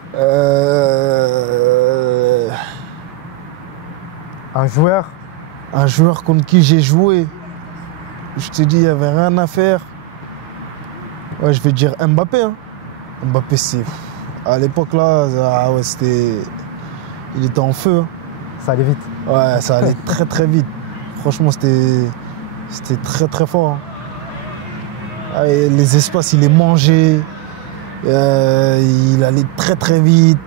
Un joueur contre qui j'ai joué. Je te dis, il n'y avait rien à faire. Ouais, je vais dire Mbappé. Hein. Mbappé, c'est... À l'époque, là, ah ouais, c'était... Il était en feu. Hein. Ça allait vite. Ouais, ça allait très très vite. Franchement, c'était très très fort. Hein. Ah, les espaces, il les mangeait. Il allait très très vite.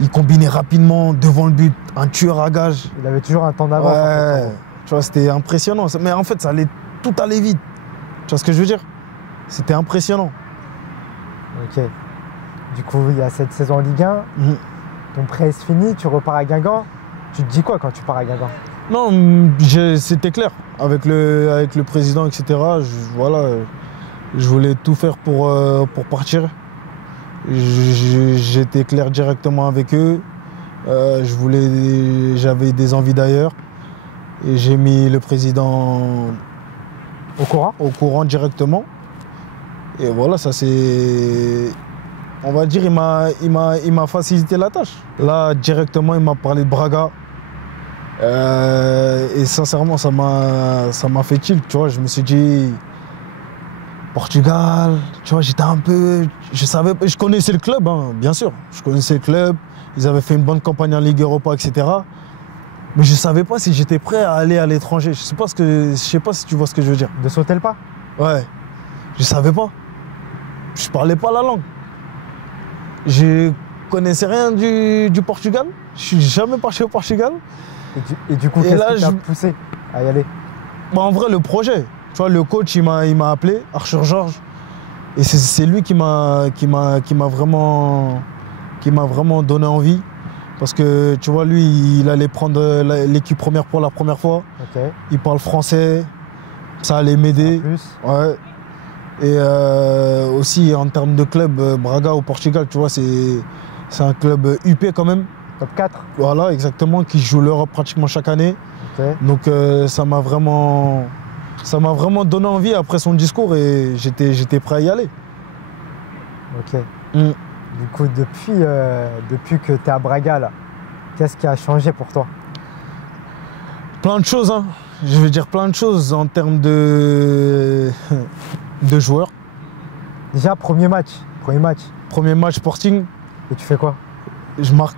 Il combinait rapidement devant le but. Un tueur à gages. Il avait toujours un temps d'avance. Ouais, tu vois, c'était impressionnant. Mais en fait, tout allait vite. Tu vois ce que je veux dire? C'était impressionnant. Ok. Du coup, il y a cette saison en Ligue 1. Ton prêt est fini, tu repars à Guingamp. Tu te dis quoi quand tu pars à Guingamp? Non, c'était clair. Avec le président, etc., je voulais tout faire pour partir. J'étais clair directement avec eux. J'avais des envies d'ailleurs. Et j'ai mis le président au courant directement. Et voilà, ça c'est... On va dire, il m'a facilité la tâche. Là, directement, il m'a parlé de Braga. Et sincèrement, ça m'a fait tilt, tu vois. Je me suis dit, Portugal, tu vois, j'étais un peu... Je connaissais le club, hein, bien sûr. Je connaissais le club. Ils avaient fait une bonne campagne en Ligue Europa, etc. Mais je ne savais pas si j'étais prêt à aller à l'étranger. Je sais pas si tu vois ce que je veux dire. De sauter le pas? Ouais. Je savais pas. Je parlais pas la langue. Je connaissais rien du Portugal. Je suis jamais parti au Portugal. Et du coup, qu'est-ce qui t'a poussé à y aller? Bah, en vrai, le projet. Tu vois, le coach, il m'a appelé, Arthur Georges. Et c'est lui qui m'a vraiment donné envie. Parce que, tu vois, lui, il allait prendre l'équipe première pour la première fois. Okay. Il parle français. Ça allait m'aider. Ouais. Et aussi, en termes de club, Braga au Portugal, tu vois, c'est un club UP quand même. Top 4. Voilà, exactement, qui joue l'Europe pratiquement chaque année. Okay. Donc ça m'a vraiment donné envie après son discours et j'étais prêt à y aller. Ok. Du coup, depuis que tu es à Braga, là, qu'est-ce qui a changé pour toi? Plein de choses, hein. Je veux dire plein de choses en termes de joueurs. Déjà, premier match. Premier match Sporting. Et tu fais quoi? Je marque.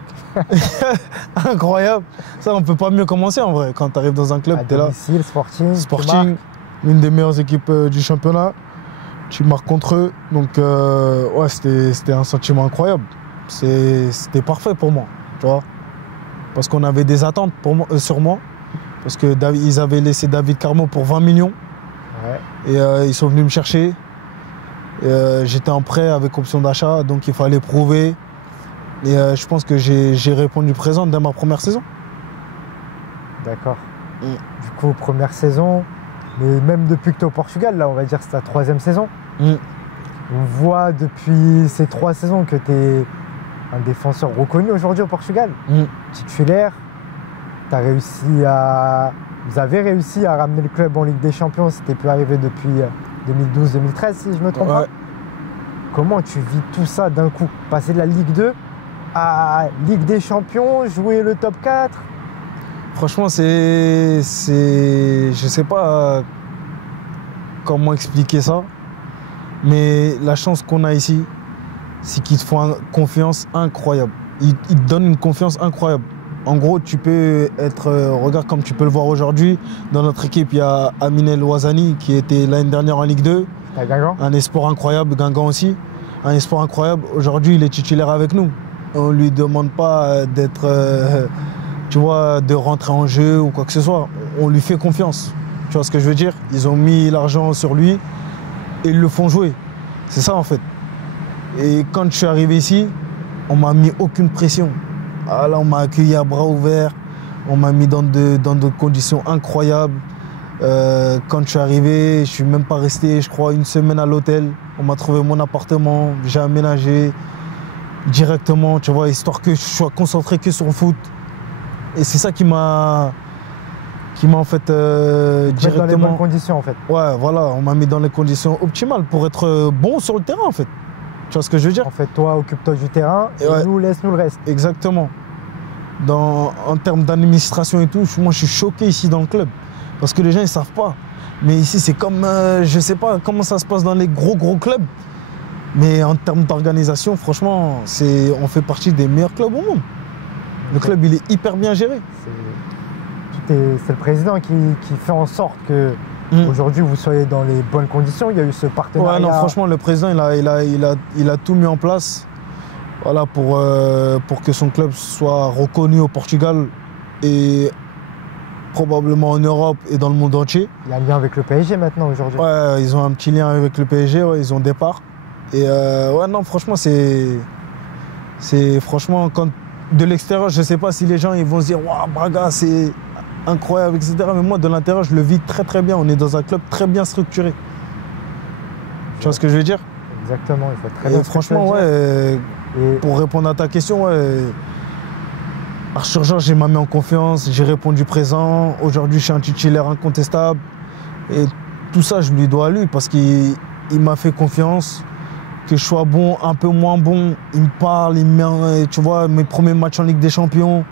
Incroyable. Ça, on peut pas mieux commencer en vrai. Quand tu arrives dans un club, tu es là. Sporting, une des meilleures équipes du championnat. Tu marques contre eux. Donc, ouais, c'était un sentiment incroyable. C'était parfait pour moi, tu vois. Parce qu'on avait des attentes sur moi. Parce qu'ils avaient laissé David Carmo pour 20 millions. Ouais. Et ils sont venus me chercher. J'étais en prêt avec option d'achat, donc il fallait prouver. Et je pense que j'ai répondu présent dès ma première saison. D'accord. Du coup, première saison, mais même depuis que tu es au Portugal, là, on va dire que c'est ta 3e saison. On voit depuis ces 3 saisons que tu es un défenseur reconnu aujourd'hui au Portugal. Titulaire, Vous avez réussi à ramener le club en Ligue des Champions. C'était plus arrivé depuis 2012-2013, si je me trompe pas. Comment tu vis tout ça d'un coup? Passer de la Ligue 2 à Ligue des Champions, jouer le top 4? Franchement, je sais pas comment expliquer ça, mais la chance qu'on a ici, c'est qu'ils te font une confiance incroyable. Ils te donnent une confiance incroyable. En gros, tu peux être, regarde comme tu peux le voir aujourd'hui, dans notre équipe, il y a Aminel Ouazani qui était l'année dernière en Ligue 2. À Guingamp. Un espoir incroyable, Guingamp aussi. Un espoir incroyable. Aujourd'hui, il est titulaire avec nous. On ne lui demande pas d'être, tu vois, de rentrer en jeu ou quoi que ce soit. On lui fait confiance. Tu vois ce que je veux dire? Ils ont mis l'argent sur lui et ils le font jouer. C'est ça en fait. Et quand je suis arrivé ici, on m'a mis aucune pression. Ah là, on m'a accueilli à bras ouverts, on m'a mis dans de conditions incroyables. Quand je suis arrivé, je ne suis même pas resté, je crois, une semaine à l'hôtel. On m'a trouvé mon appartement, j'ai aménagé directement, tu vois, histoire que je sois concentré que sur le foot. Et c'est ça qui m'a en fait directement... Dans les bonnes conditions en fait. Ouais, voilà, on m'a mis dans les conditions optimales pour être bon sur le terrain en fait. Tu vois ce que je veux dire? En fait, toi, occupe-toi du terrain et nous, laisse-nous le reste. Exactement. En termes d'administration et tout, moi, je suis choqué ici dans le club. Parce que les gens, ils ne savent pas. Mais ici, c'est comme, je ne sais pas comment ça se passe dans les gros clubs. Mais en termes d'organisation, franchement, on fait partie des meilleurs clubs au monde. Le club, il est hyper bien géré. C'est le président qui fait en sorte que aujourd'hui vous soyez dans les bonnes conditions. Il y a eu ce partenariat. Ouais, non, franchement, le président, il a tout mis en place, voilà, pour que son club soit reconnu au Portugal et probablement en Europe et dans le monde entier. Il y a un lien avec le PSG maintenant aujourd'hui. Ouais, ils ont un petit lien avec le PSG, ouais, ils ont des parts. Et ouais, non, franchement, c'est franchement, quand de l'extérieur, je ne sais pas si les gens ils vont se dire waouh, Braga, c'est incroyable, etc. Mais moi, de l'intérieur, je le vis très très bien. On est dans un club très bien structuré. Tu vois ce que je veux dire? Exactement, il faut très bien. Et franchement, ouais, pour répondre à ta question, ouais, Arthur Georges, il m'a mis en confiance, j'ai répondu présent. Aujourd'hui, je suis un titulaire incontestable. Et tout ça, je lui dois à lui parce qu'il m'a fait confiance. Que je sois bon, un peu moins bon, il me parle, il me met, tu vois, mes premiers matchs en Ligue des Champions.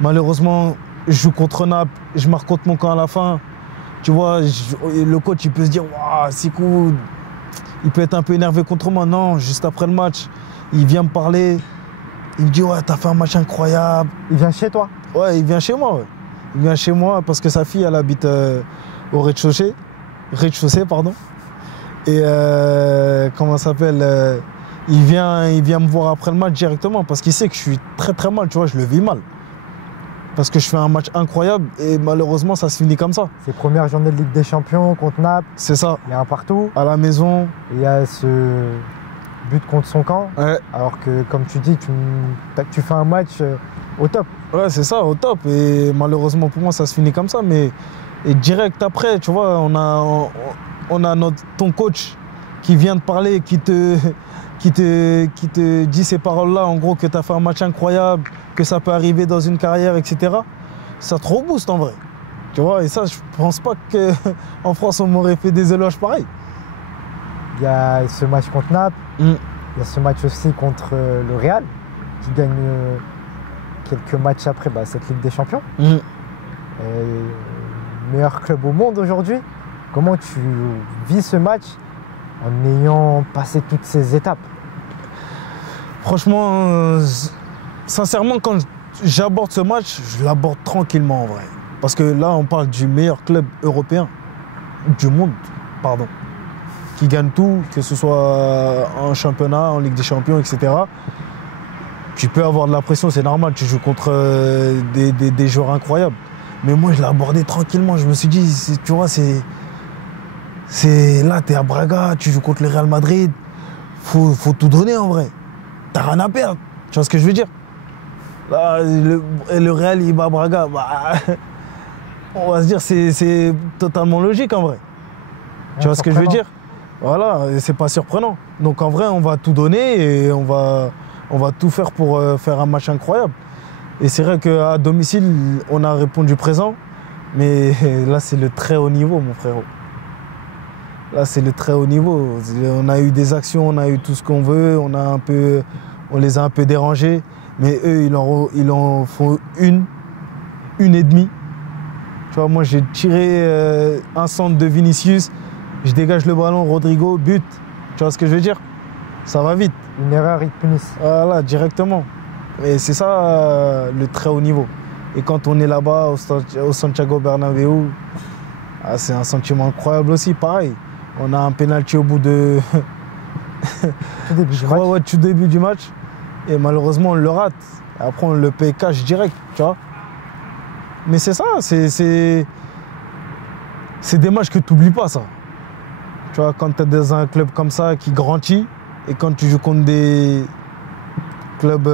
Malheureusement, je joue contre Naples, je marque contre mon camp à la fin. Tu vois, le coach, il peut se dire, waouh, c'est cool. Il peut être un peu énervé contre moi. Non, juste après le match, il vient me parler. Il me dit, ouais, t'as fait un match incroyable. Il vient chez toi? Ouais, il vient chez moi. Ouais. Il vient chez moi parce que sa fille, elle habite au rez-de-chaussée. Rez-de-chaussée, pardon. Et comment ça s'appelle il vient me voir après le match directement parce qu'il sait que je suis très très mal, tu vois, je le vis mal. Parce que je fais un match incroyable et malheureusement ça se finit comme ça. C'est première journée de Ligue des Champions contre Naples. C'est ça. Il y a un partout. À la maison. Et il y a ce but contre son camp. Ouais. Alors que comme tu dis, tu fais un match au top. Ouais, c'est ça, au top. Et malheureusement pour moi ça se finit comme ça. Mais et direct après, tu vois, on a ton coach qui vient te parler, qui te dit ces paroles-là, en gros, que tu as fait un match incroyable, que ça peut arriver dans une carrière, etc. Ça te rebooste en vrai. Tu vois, et ça, je pense pas qu'en France, on m'aurait fait des éloges pareils. Il y a ce match contre Naples, il y a ce match aussi contre le Real, qui gagne quelques matchs après cette Ligue des Champions. Meilleur club au monde aujourd'hui. Comment tu vis ce match en ayant passé toutes ces étapes? Franchement, sincèrement, quand j'aborde ce match, je l'aborde tranquillement en vrai. Parce que là, on parle du meilleur club européen, du monde, pardon, qui gagne tout, que ce soit en championnat, en Ligue des Champions, etc. Tu peux avoir de la pression, c'est normal, tu joues contre des joueurs incroyables. Mais moi, je l'ai abordé tranquillement. Je me suis dit, tu vois, là, t'es à Braga, tu joues contre le Real Madrid. Faut tout donner en vrai. T'as rien à perdre. Tu vois ce que je veux dire? Là, le Real, il bat Braga. On va se dire, c'est totalement logique en vrai. Tu vois ce que je veux dire? Voilà, c'est pas surprenant. Donc en vrai, on va tout donner et on va tout faire pour faire un match incroyable. Et c'est vrai qu'à domicile, on a répondu présent. Mais là, c'est le très haut niveau, mon frérot. Là, c'est le très haut niveau. On a eu des actions, on a eu tout ce qu'on veut, on les a un peu dérangés. Mais eux, ils en font une et demie. Tu vois, moi, j'ai tiré un centre de Vinicius, je dégage le ballon, Rodrigo, but. Tu vois ce que je veux dire? Ça va vite. Une erreur, ils te punissent. Voilà, directement. Et c'est ça le très haut niveau. Et quand on est là-bas au Santiago Bernabéu, c'est un sentiment incroyable aussi, pareil. On a un penalty au bout de... Tout début du match. Ouais, tout début du match. Et malheureusement, on le rate. Après, on le paye cash direct, tu vois. Mais c'est ça, c'est des matchs que tu n'oublies pas, ça. Tu vois, quand tu es dans un club comme ça qui grandit, et quand tu joues contre des clubs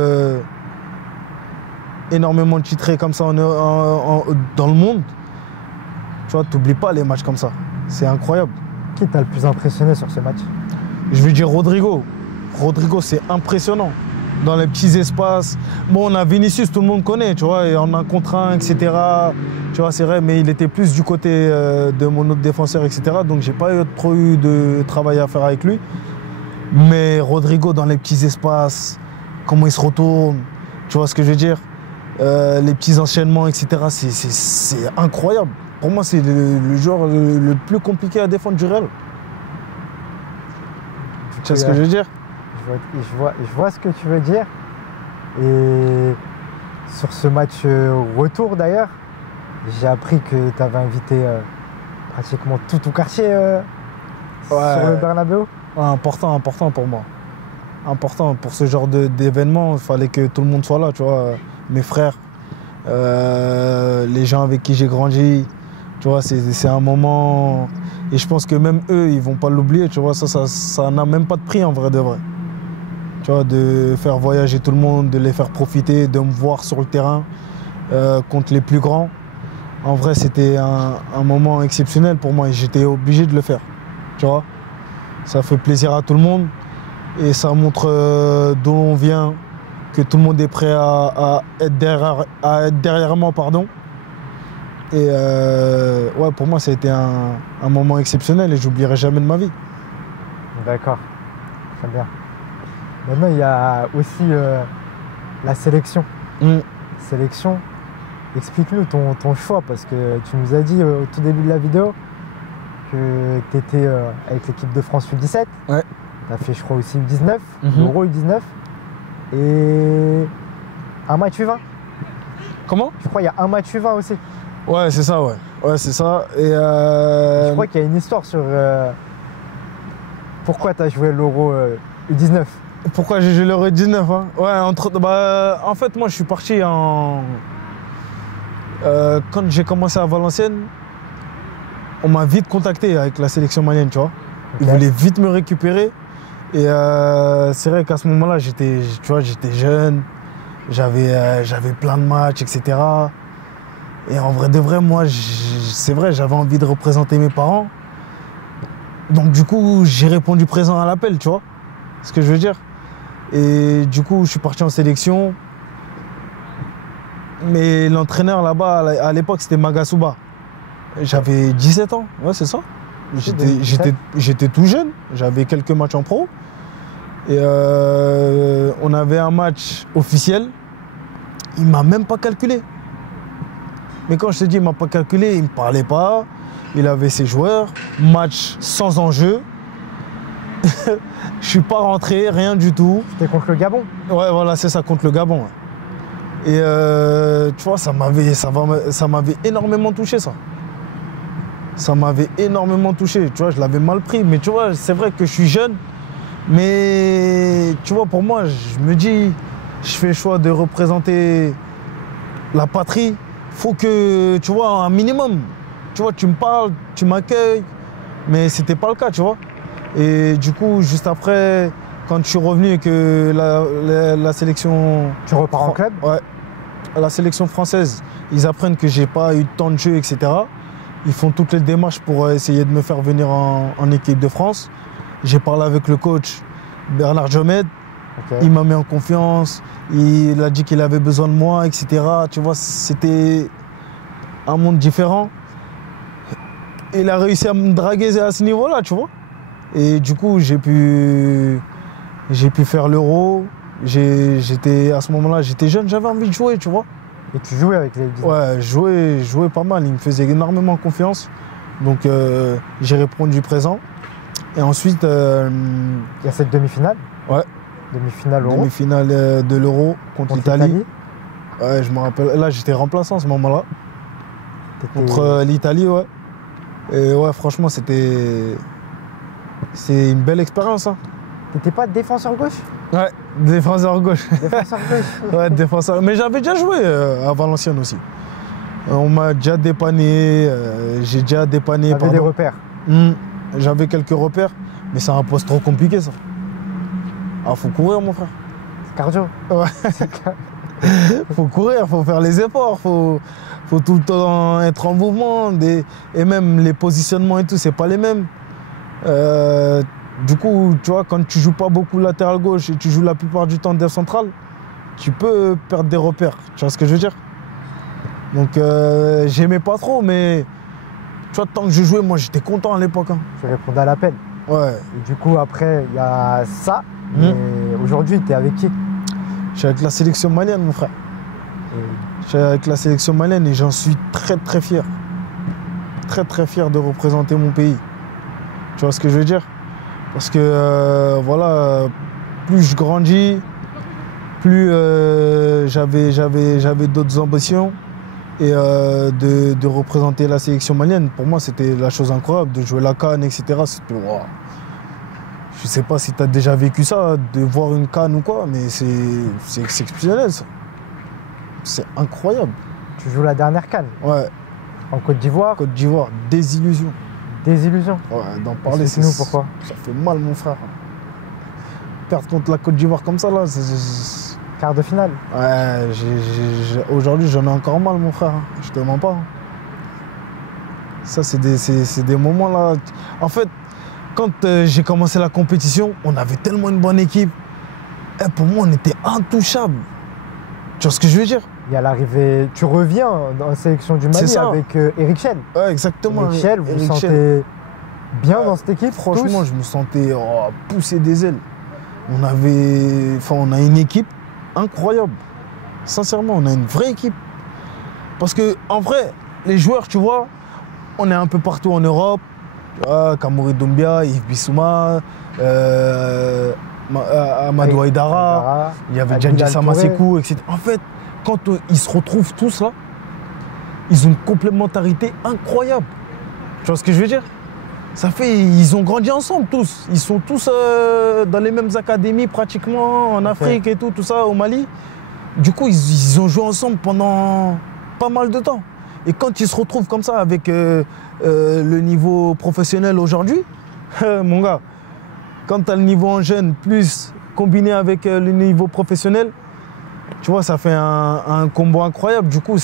énormément titrés comme ça dans le monde, tu vois, tu n'oublies pas les matchs comme ça. C'est incroyable. Qui t'a le plus impressionné sur ce match? Je vais dire Rodrigo. Rodrigo, c'est impressionnant. Dans les petits espaces. Bon, on a Vinicius, tout le monde connaît, tu vois, et on a un contre un, etc. Tu vois, c'est vrai, mais il était plus du côté de mon autre défenseur, etc. Donc, j'ai pas trop eu de travail à faire avec lui. Mais Rodrigo, dans les petits espaces, comment il se retourne, tu vois ce que je veux dire, les petits enchaînements, etc. C'est incroyable. Pour moi, c'est le joueur le plus compliqué à défendre du Real. Tu vois ce que je veux dire? Je vois ce que tu veux dire. Et sur ce match retour d'ailleurs, j'ai appris que tu avais invité pratiquement tout ton quartier sur le Bernabéu. Ouais, important pour moi. Important pour ce genre d'événement, il fallait que tout le monde soit là, tu vois. Mes frères, les gens avec qui j'ai grandi, tu vois, c'est un moment. Et je pense que même eux, ils vont pas l'oublier, tu vois. Ça n'a même pas de prix en vrai de vrai. Tu vois, de faire voyager tout le monde, de les faire profiter, de me voir sur le terrain contre les plus grands. En vrai, c'était un moment exceptionnel pour moi et j'étais obligé de le faire. Tu vois, ça fait plaisir à tout le monde et ça montre d'où on vient, que tout le monde est prêt à être derrière moi, pardon. Et ouais, pour moi, ça a été un moment exceptionnel et j'oublierai jamais de ma vie. D'accord, très bien. Maintenant, il y a aussi la sélection. Sélection, explique-nous ton choix, parce que tu nous as dit au tout début de la vidéo que tu étais avec l'équipe de France U17. Ouais. Tu as fait, je crois, aussi U19, l'Euro U19. Et un match U20. Comment? Je crois qu'il y a un match U20 aussi. Ouais, c'est ça, ouais. Ouais, c'est ça. Et je crois qu'il y a une histoire sur pourquoi tu as joué l'Euro U19. Pourquoi j'ai joué l'Euro U19 hein? Ouais, en fait, moi, je suis parti quand j'ai commencé à Valenciennes, on m'a vite contacté avec la sélection malienne, tu vois. Ils voulaient vite me récupérer. Et c'est vrai qu'à ce moment-là, j'étais jeune, j'avais plein de matchs, etc. Et en vrai de vrai, moi, c'est vrai, j'avais envie de représenter mes parents. Donc du coup, j'ai répondu présent à l'appel, tu vois ce que je veux dire. Et du coup, je suis parti en sélection. Mais l'entraîneur là-bas, à l'époque, c'était Magasuba. J'avais 17 ans, ouais, c'est ça. J'étais tout jeune, j'avais quelques matchs en pro. Et on avait un match officiel. Il ne m'a même pas calculé. Mais quand je te dis il ne m'a pas calculé, il ne me parlait pas. Il avait ses joueurs. Match sans enjeu. Je ne suis pas rentré, rien du tout. C'était contre le Gabon? Ouais, voilà, c'est ça, contre le Gabon. Ouais. Et tu vois, ça m'avait énormément touché, ça. Ça m'avait énormément touché. Tu vois, je l'avais mal pris. Mais tu vois, c'est vrai que je suis jeune. Mais tu vois, pour moi, je me dis, je fais le choix de représenter la patrie. Faut que, tu vois, un minimum. Tu vois, tu me parles, tu m'accueilles. Mais c'était pas le cas, tu vois. Et du coup, juste après, quand je suis revenu et que la sélection... Tu repars en club? Ouais. La sélection française, ils apprennent que j'ai pas eu tant de jeux, etc. Ils font toutes les démarches pour essayer de me faire venir en équipe de France. J'ai parlé avec le coach Bernard Jomed. Ok. Il m'a mis en confiance, il a dit qu'il avait besoin de moi, etc. Tu vois, c'était un monde différent. Il a réussi à me draguer à ce niveau-là, tu vois. Et du coup, j'ai pu faire l'Euro. À ce moment-là, j'étais jeune, j'avais envie de jouer, tu vois. Et tu jouais avec les 19. Ouais, je jouais pas mal. Il me faisait énormément confiance. Donc, j'ai répondu présent. Et ensuite, Il y a cette demi-finale. ouais, Demi-finale Euro. demi-finale de l'Euro contre l'Italie. Ouais, je me rappelle. Là, j'étais remplaçant à ce moment-là. Contre l'Italie, ouais. Et ouais, franchement, c'est une belle expérience. Hein. T'étais pas défenseur gauche? Ouais, défenseur gauche. Défenseur gauche. Ouais, défenseur. Mais j'avais déjà joué à Valenciennes aussi. On m'a déjà dépanné. J'ai déjà dépanné. T'avais des repères. J'avais quelques repères, mais c'est un poste trop compliqué, ça. Ah, faut courir, mon frère. C'est cardio. Ouais. Faut courir, faut faire les efforts, faut tout le temps être en mouvement. Et même les positionnements et tout, c'est pas les mêmes. Du coup, tu vois, quand tu joues pas beaucoup latéral gauche et tu joues la plupart du temps défense centrale, tu peux perdre des repères. Tu vois ce que je veux dire? Donc, j'aimais pas trop, mais tu vois, tant que je jouais, moi, j'étais content à l'époque. Hein. Tu répondais à l'appel. Ouais. Et du coup, après, il y a ça. Mais aujourd'hui, t'es avec qui? Je suis avec la sélection malienne, mon frère. Et Je suis avec la sélection malienne et j'en suis très, très fier. Très, très fier de représenter mon pays. Tu vois ce que je veux dire? Parce que, voilà, plus je grandis, plus j'avais d'autres ambitions. Et de représenter la sélection malienne, pour moi, c'était la chose incroyable, de jouer la CAN, etc. C'était waouh. Je sais pas si tu as déjà vécu ça, de voir une CAN ou quoi, mais c'est exceptionnel, ça. C'est incroyable. tu joues la dernière CAN Ouais, en Côte d'Ivoire. Côte d'Ivoire, désillusion. Désillusion. Ouais, d'en parler, Explique-nous pourquoi. Ça fait mal, mon frère. Perdre contre la Côte d'Ivoire comme ça, là, Quart de finale. Ouais, aujourd'hui, j'en ai encore mal, mon frère. Je te mens pas. Ça, c'est des moments là. En fait, quand j'ai commencé la compétition, on avait tellement une bonne équipe. Et pour moi, on était intouchables. Tu vois ce que je veux dire? Il y a l'arrivée. Tu reviens dans la sélection du Mali avec Eric Chel. Ouais, exactement. Eric Chel, vous vous sentez bien dans cette équipe? Franchement, tous je me sentais pousser des ailes. On a une équipe incroyable. Sincèrement, on a une vraie équipe. Parce que en vrai, les joueurs, tu vois, on est un peu partout en Europe. Kamori Doumbia, Yves Bissouma, Amadou Haïdara, il y avait Djandja Samasekou, etc. En fait, quand ils se retrouvent tous là, ils ont une complémentarité incroyable. Tu vois ce que je veux dire? Ils ont grandi ensemble tous. Ils sont tous dans les mêmes académies pratiquement en Afrique et tout ça, au Mali. Du coup, ils ont joué ensemble pendant pas mal de temps. Et quand ils se retrouvent comme ça avec le niveau professionnel aujourd'hui, mon gars, quand tu as le niveau en jeune plus combiné avec le niveau professionnel, tu vois, ça fait un combo incroyable. Du coup,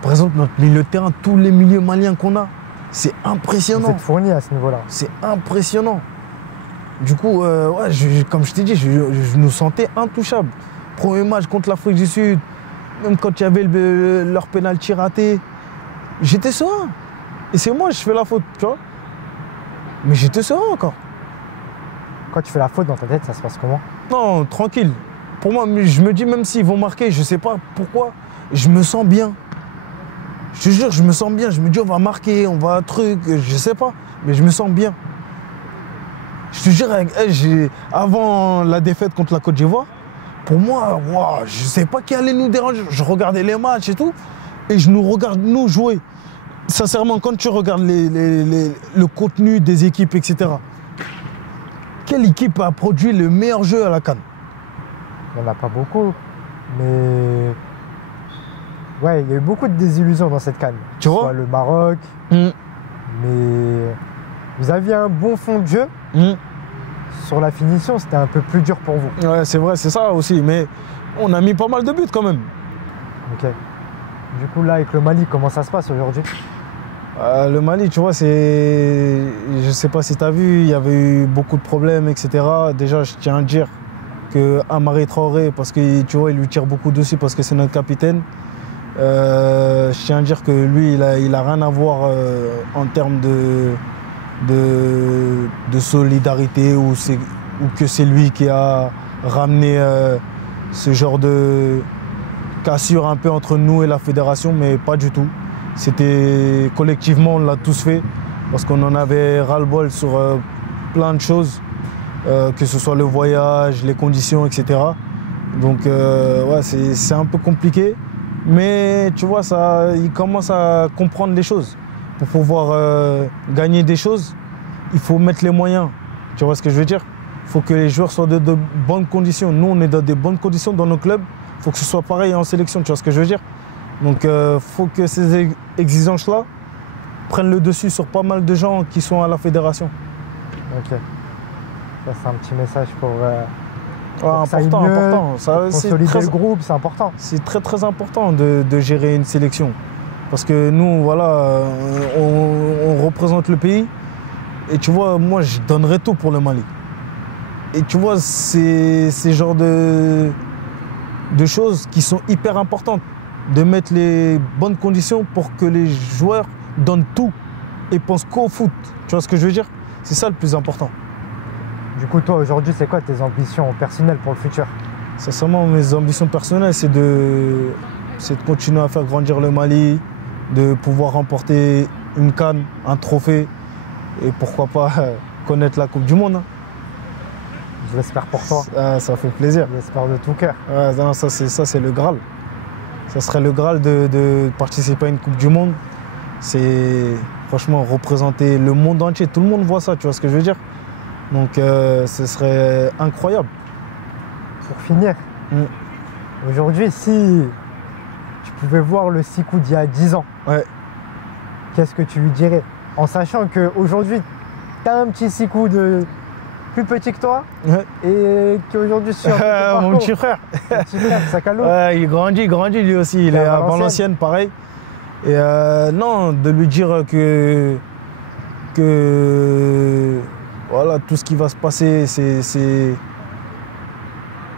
par exemple, notre milieu de terrain, tous les milieux maliens qu'on a, c'est impressionnant. Vous êtes fournis à ce niveau-là. C'est impressionnant. Du coup, comme je t'ai dit, je nous sentais intouchables. Premier match contre l'Afrique du Sud, même quand il y avait leur pénalty raté, j'étais serein. Et c'est moi, je fais la faute, tu vois. Mais j'étais serein encore. Quand tu fais la faute dans ta tête, ça se passe comment? Non, tranquille. Pour moi, je me dis, même s'ils vont marquer, je sais pas pourquoi, je me sens bien. Je te jure, je me sens bien. Je me dis, on va marquer, on va un truc, je sais pas, mais je me sens bien. Je te jure, avant la défaite contre la Côte d'Ivoire, pour moi, wow, je sais pas qui allait nous déranger. Je regardais les matchs et tout, et je nous regarde nous jouer. Sincèrement, quand tu regardes le contenu des équipes, etc., quelle équipe a produit le meilleur jeu à la CAN? Il n'y en a pas beaucoup, mais ouais, il y a eu beaucoup de désillusions dans cette CAN. Tu vois, le Maroc, mais vous aviez un bon fond de jeu. Sur la finition, c'était un peu plus dur pour vous. Ouais, c'est vrai, c'est ça aussi, mais on a mis pas mal de buts quand même. Ok. Du coup, là, avec le Mali, comment ça se passe aujourd'hui? Le Mali, tu vois, je sais pas si tu as vu, il y avait eu beaucoup de problèmes, etc. Déjà, je tiens à dire que Amari Traoré, parce que tu vois, il lui tire beaucoup dessus parce que c'est notre capitaine. Je tiens à dire que lui, il a rien à voir en termes de solidarité ou que c'est lui qui a ramené ce genre de cassure un peu entre nous et la fédération, mais pas du tout. C'était collectivement, on l'a tous fait parce qu'on en avait ras-le-bol sur plein de choses, que ce soit le voyage, les conditions, etc. Donc ouais, c'est un peu compliqué, mais tu vois, il commence à comprendre les choses. Pour pouvoir gagner des choses, il faut mettre les moyens. Tu vois ce que je veux dire? Il faut que les joueurs soient de bonnes conditions. Nous, on est dans des bonnes conditions dans nos clubs. Il faut que ce soit pareil en sélection, tu vois ce que je veux dire? Donc il faut que ces exigences-là prennent le dessus sur pas mal de gens qui sont à la fédération. Ok. Ça, c'est un petit message pour important. Ça, consolider le groupe, c'est important. C'est très très important de gérer une sélection. Parce que nous, voilà, on représente le pays. Et tu vois, moi, je donnerais tout pour le Mali. Et tu vois, c'est ce genre de choses qui sont hyper importantes. De mettre les bonnes conditions pour que les joueurs donnent tout et pensent qu'au foot. Tu vois ce que je veux dire? C'est ça le plus important. Du coup, toi, aujourd'hui, c'est quoi tes ambitions personnelles pour le futur? Sincèrement, mes ambitions personnelles, c'est de continuer à faire grandir le Mali, de pouvoir remporter une CAN, un trophée et pourquoi pas connaître la Coupe du Monde. Je l'espère pour toi. Ça fait plaisir. Je l'espère de tout cœur. Non, ça c'est le Graal. Ça serait le Graal de participer à une Coupe du Monde. C'est franchement représenter le monde entier. Tout le monde voit ça, tu vois ce que je veux dire? Donc ce serait incroyable. Pour finir, aujourd'hui, si tu pouvais voir le Sikou d'il y a 10 ans, ouais, qu'est-ce que tu lui dirais? En sachant qu'aujourd'hui, tu as un petit Sikou plus petit que toi, ouais, et qu'aujourd'hui, sur mon petit frère. Mon petit frère, Sakalo. Ouais, il grandit lui aussi. Il est à Valenciennes, pareil. Et non, de lui dire que voilà, tout ce qui va se passer,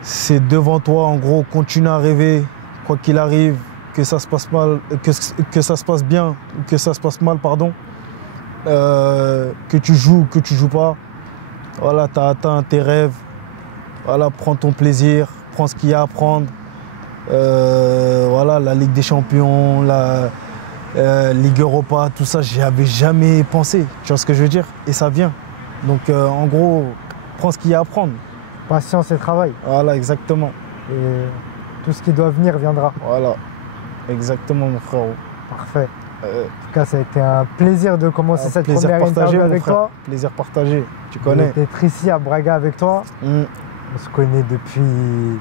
c'est devant toi. En gros, continue à rêver, quoi qu'il arrive, que ça se passe mal, que ça se passe bien, que ça se passe mal, pardon. Que tu joues, que tu joues pas. Voilà, tu as atteint tes rêves. Voilà, prends ton plaisir, prends ce qu'il y a à prendre. Voilà, la Ligue des Champions, la Ligue Europa, tout ça, j'y avais jamais pensé. Tu vois ce que je veux dire? Et ça vient. Donc en gros, prends ce qu'il y a à prendre. Patience et travail. Voilà, exactement. Et tout ce qui doit venir viendra. Voilà, exactement mon frérot. Parfait. En tout cas, ça a été un plaisir de commencer cette première interview avec toi. Plaisir partagé, tu connais. D'être ici à Braga avec toi. On se connaît depuis...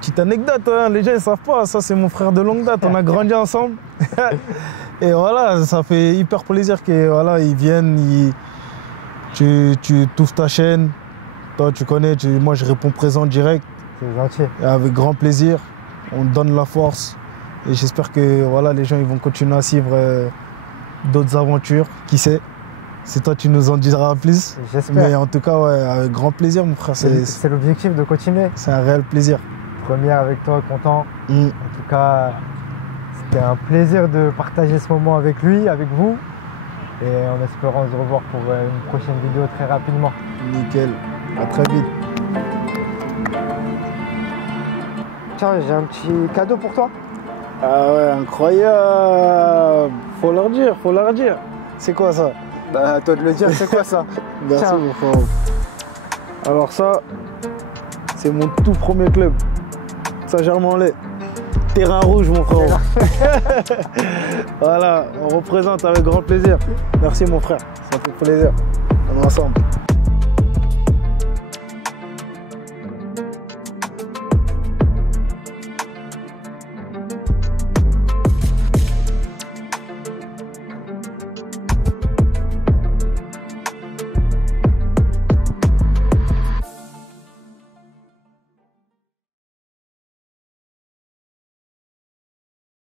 Petite anecdote, hein, les gens ne savent pas, ça c'est mon frère de longue date, on a grandi ensemble. Et voilà, ça fait hyper plaisir qu'ils voilà, viennent, tu t'ouvres ta chaîne, toi tu connais, moi je réponds présent direct. C'est gentil. Et avec grand plaisir, on donne la force. Et j'espère que voilà, les gens ils vont continuer à suivre d'autres aventures, qui sait. C'est toi, tu nous en diras plus. J'espère. Mais en tout cas, ouais, avec grand plaisir, mon frère. C'est l'objectif de continuer. C'est un réel plaisir. Première avec toi, content. En tout cas, c'était un plaisir de partager ce moment avec lui, avec vous. Et en espérant se revoir pour une prochaine vidéo très rapidement. Nickel. À très vite. Tiens, j'ai un petit cadeau pour toi. Ah ouais, incroyable. Faut leur dire. C'est quoi ça? Bah, à toi de le dire, c'est quoi ça? Merci, tiens. Mon frère. Alors ça, c'est mon tout premier club. Saint-Germain-en-Laye. Terrain rouge, mon frère. Voilà, on représente avec grand plaisir. Merci, mon frère. Ça fait plaisir. On est ensemble.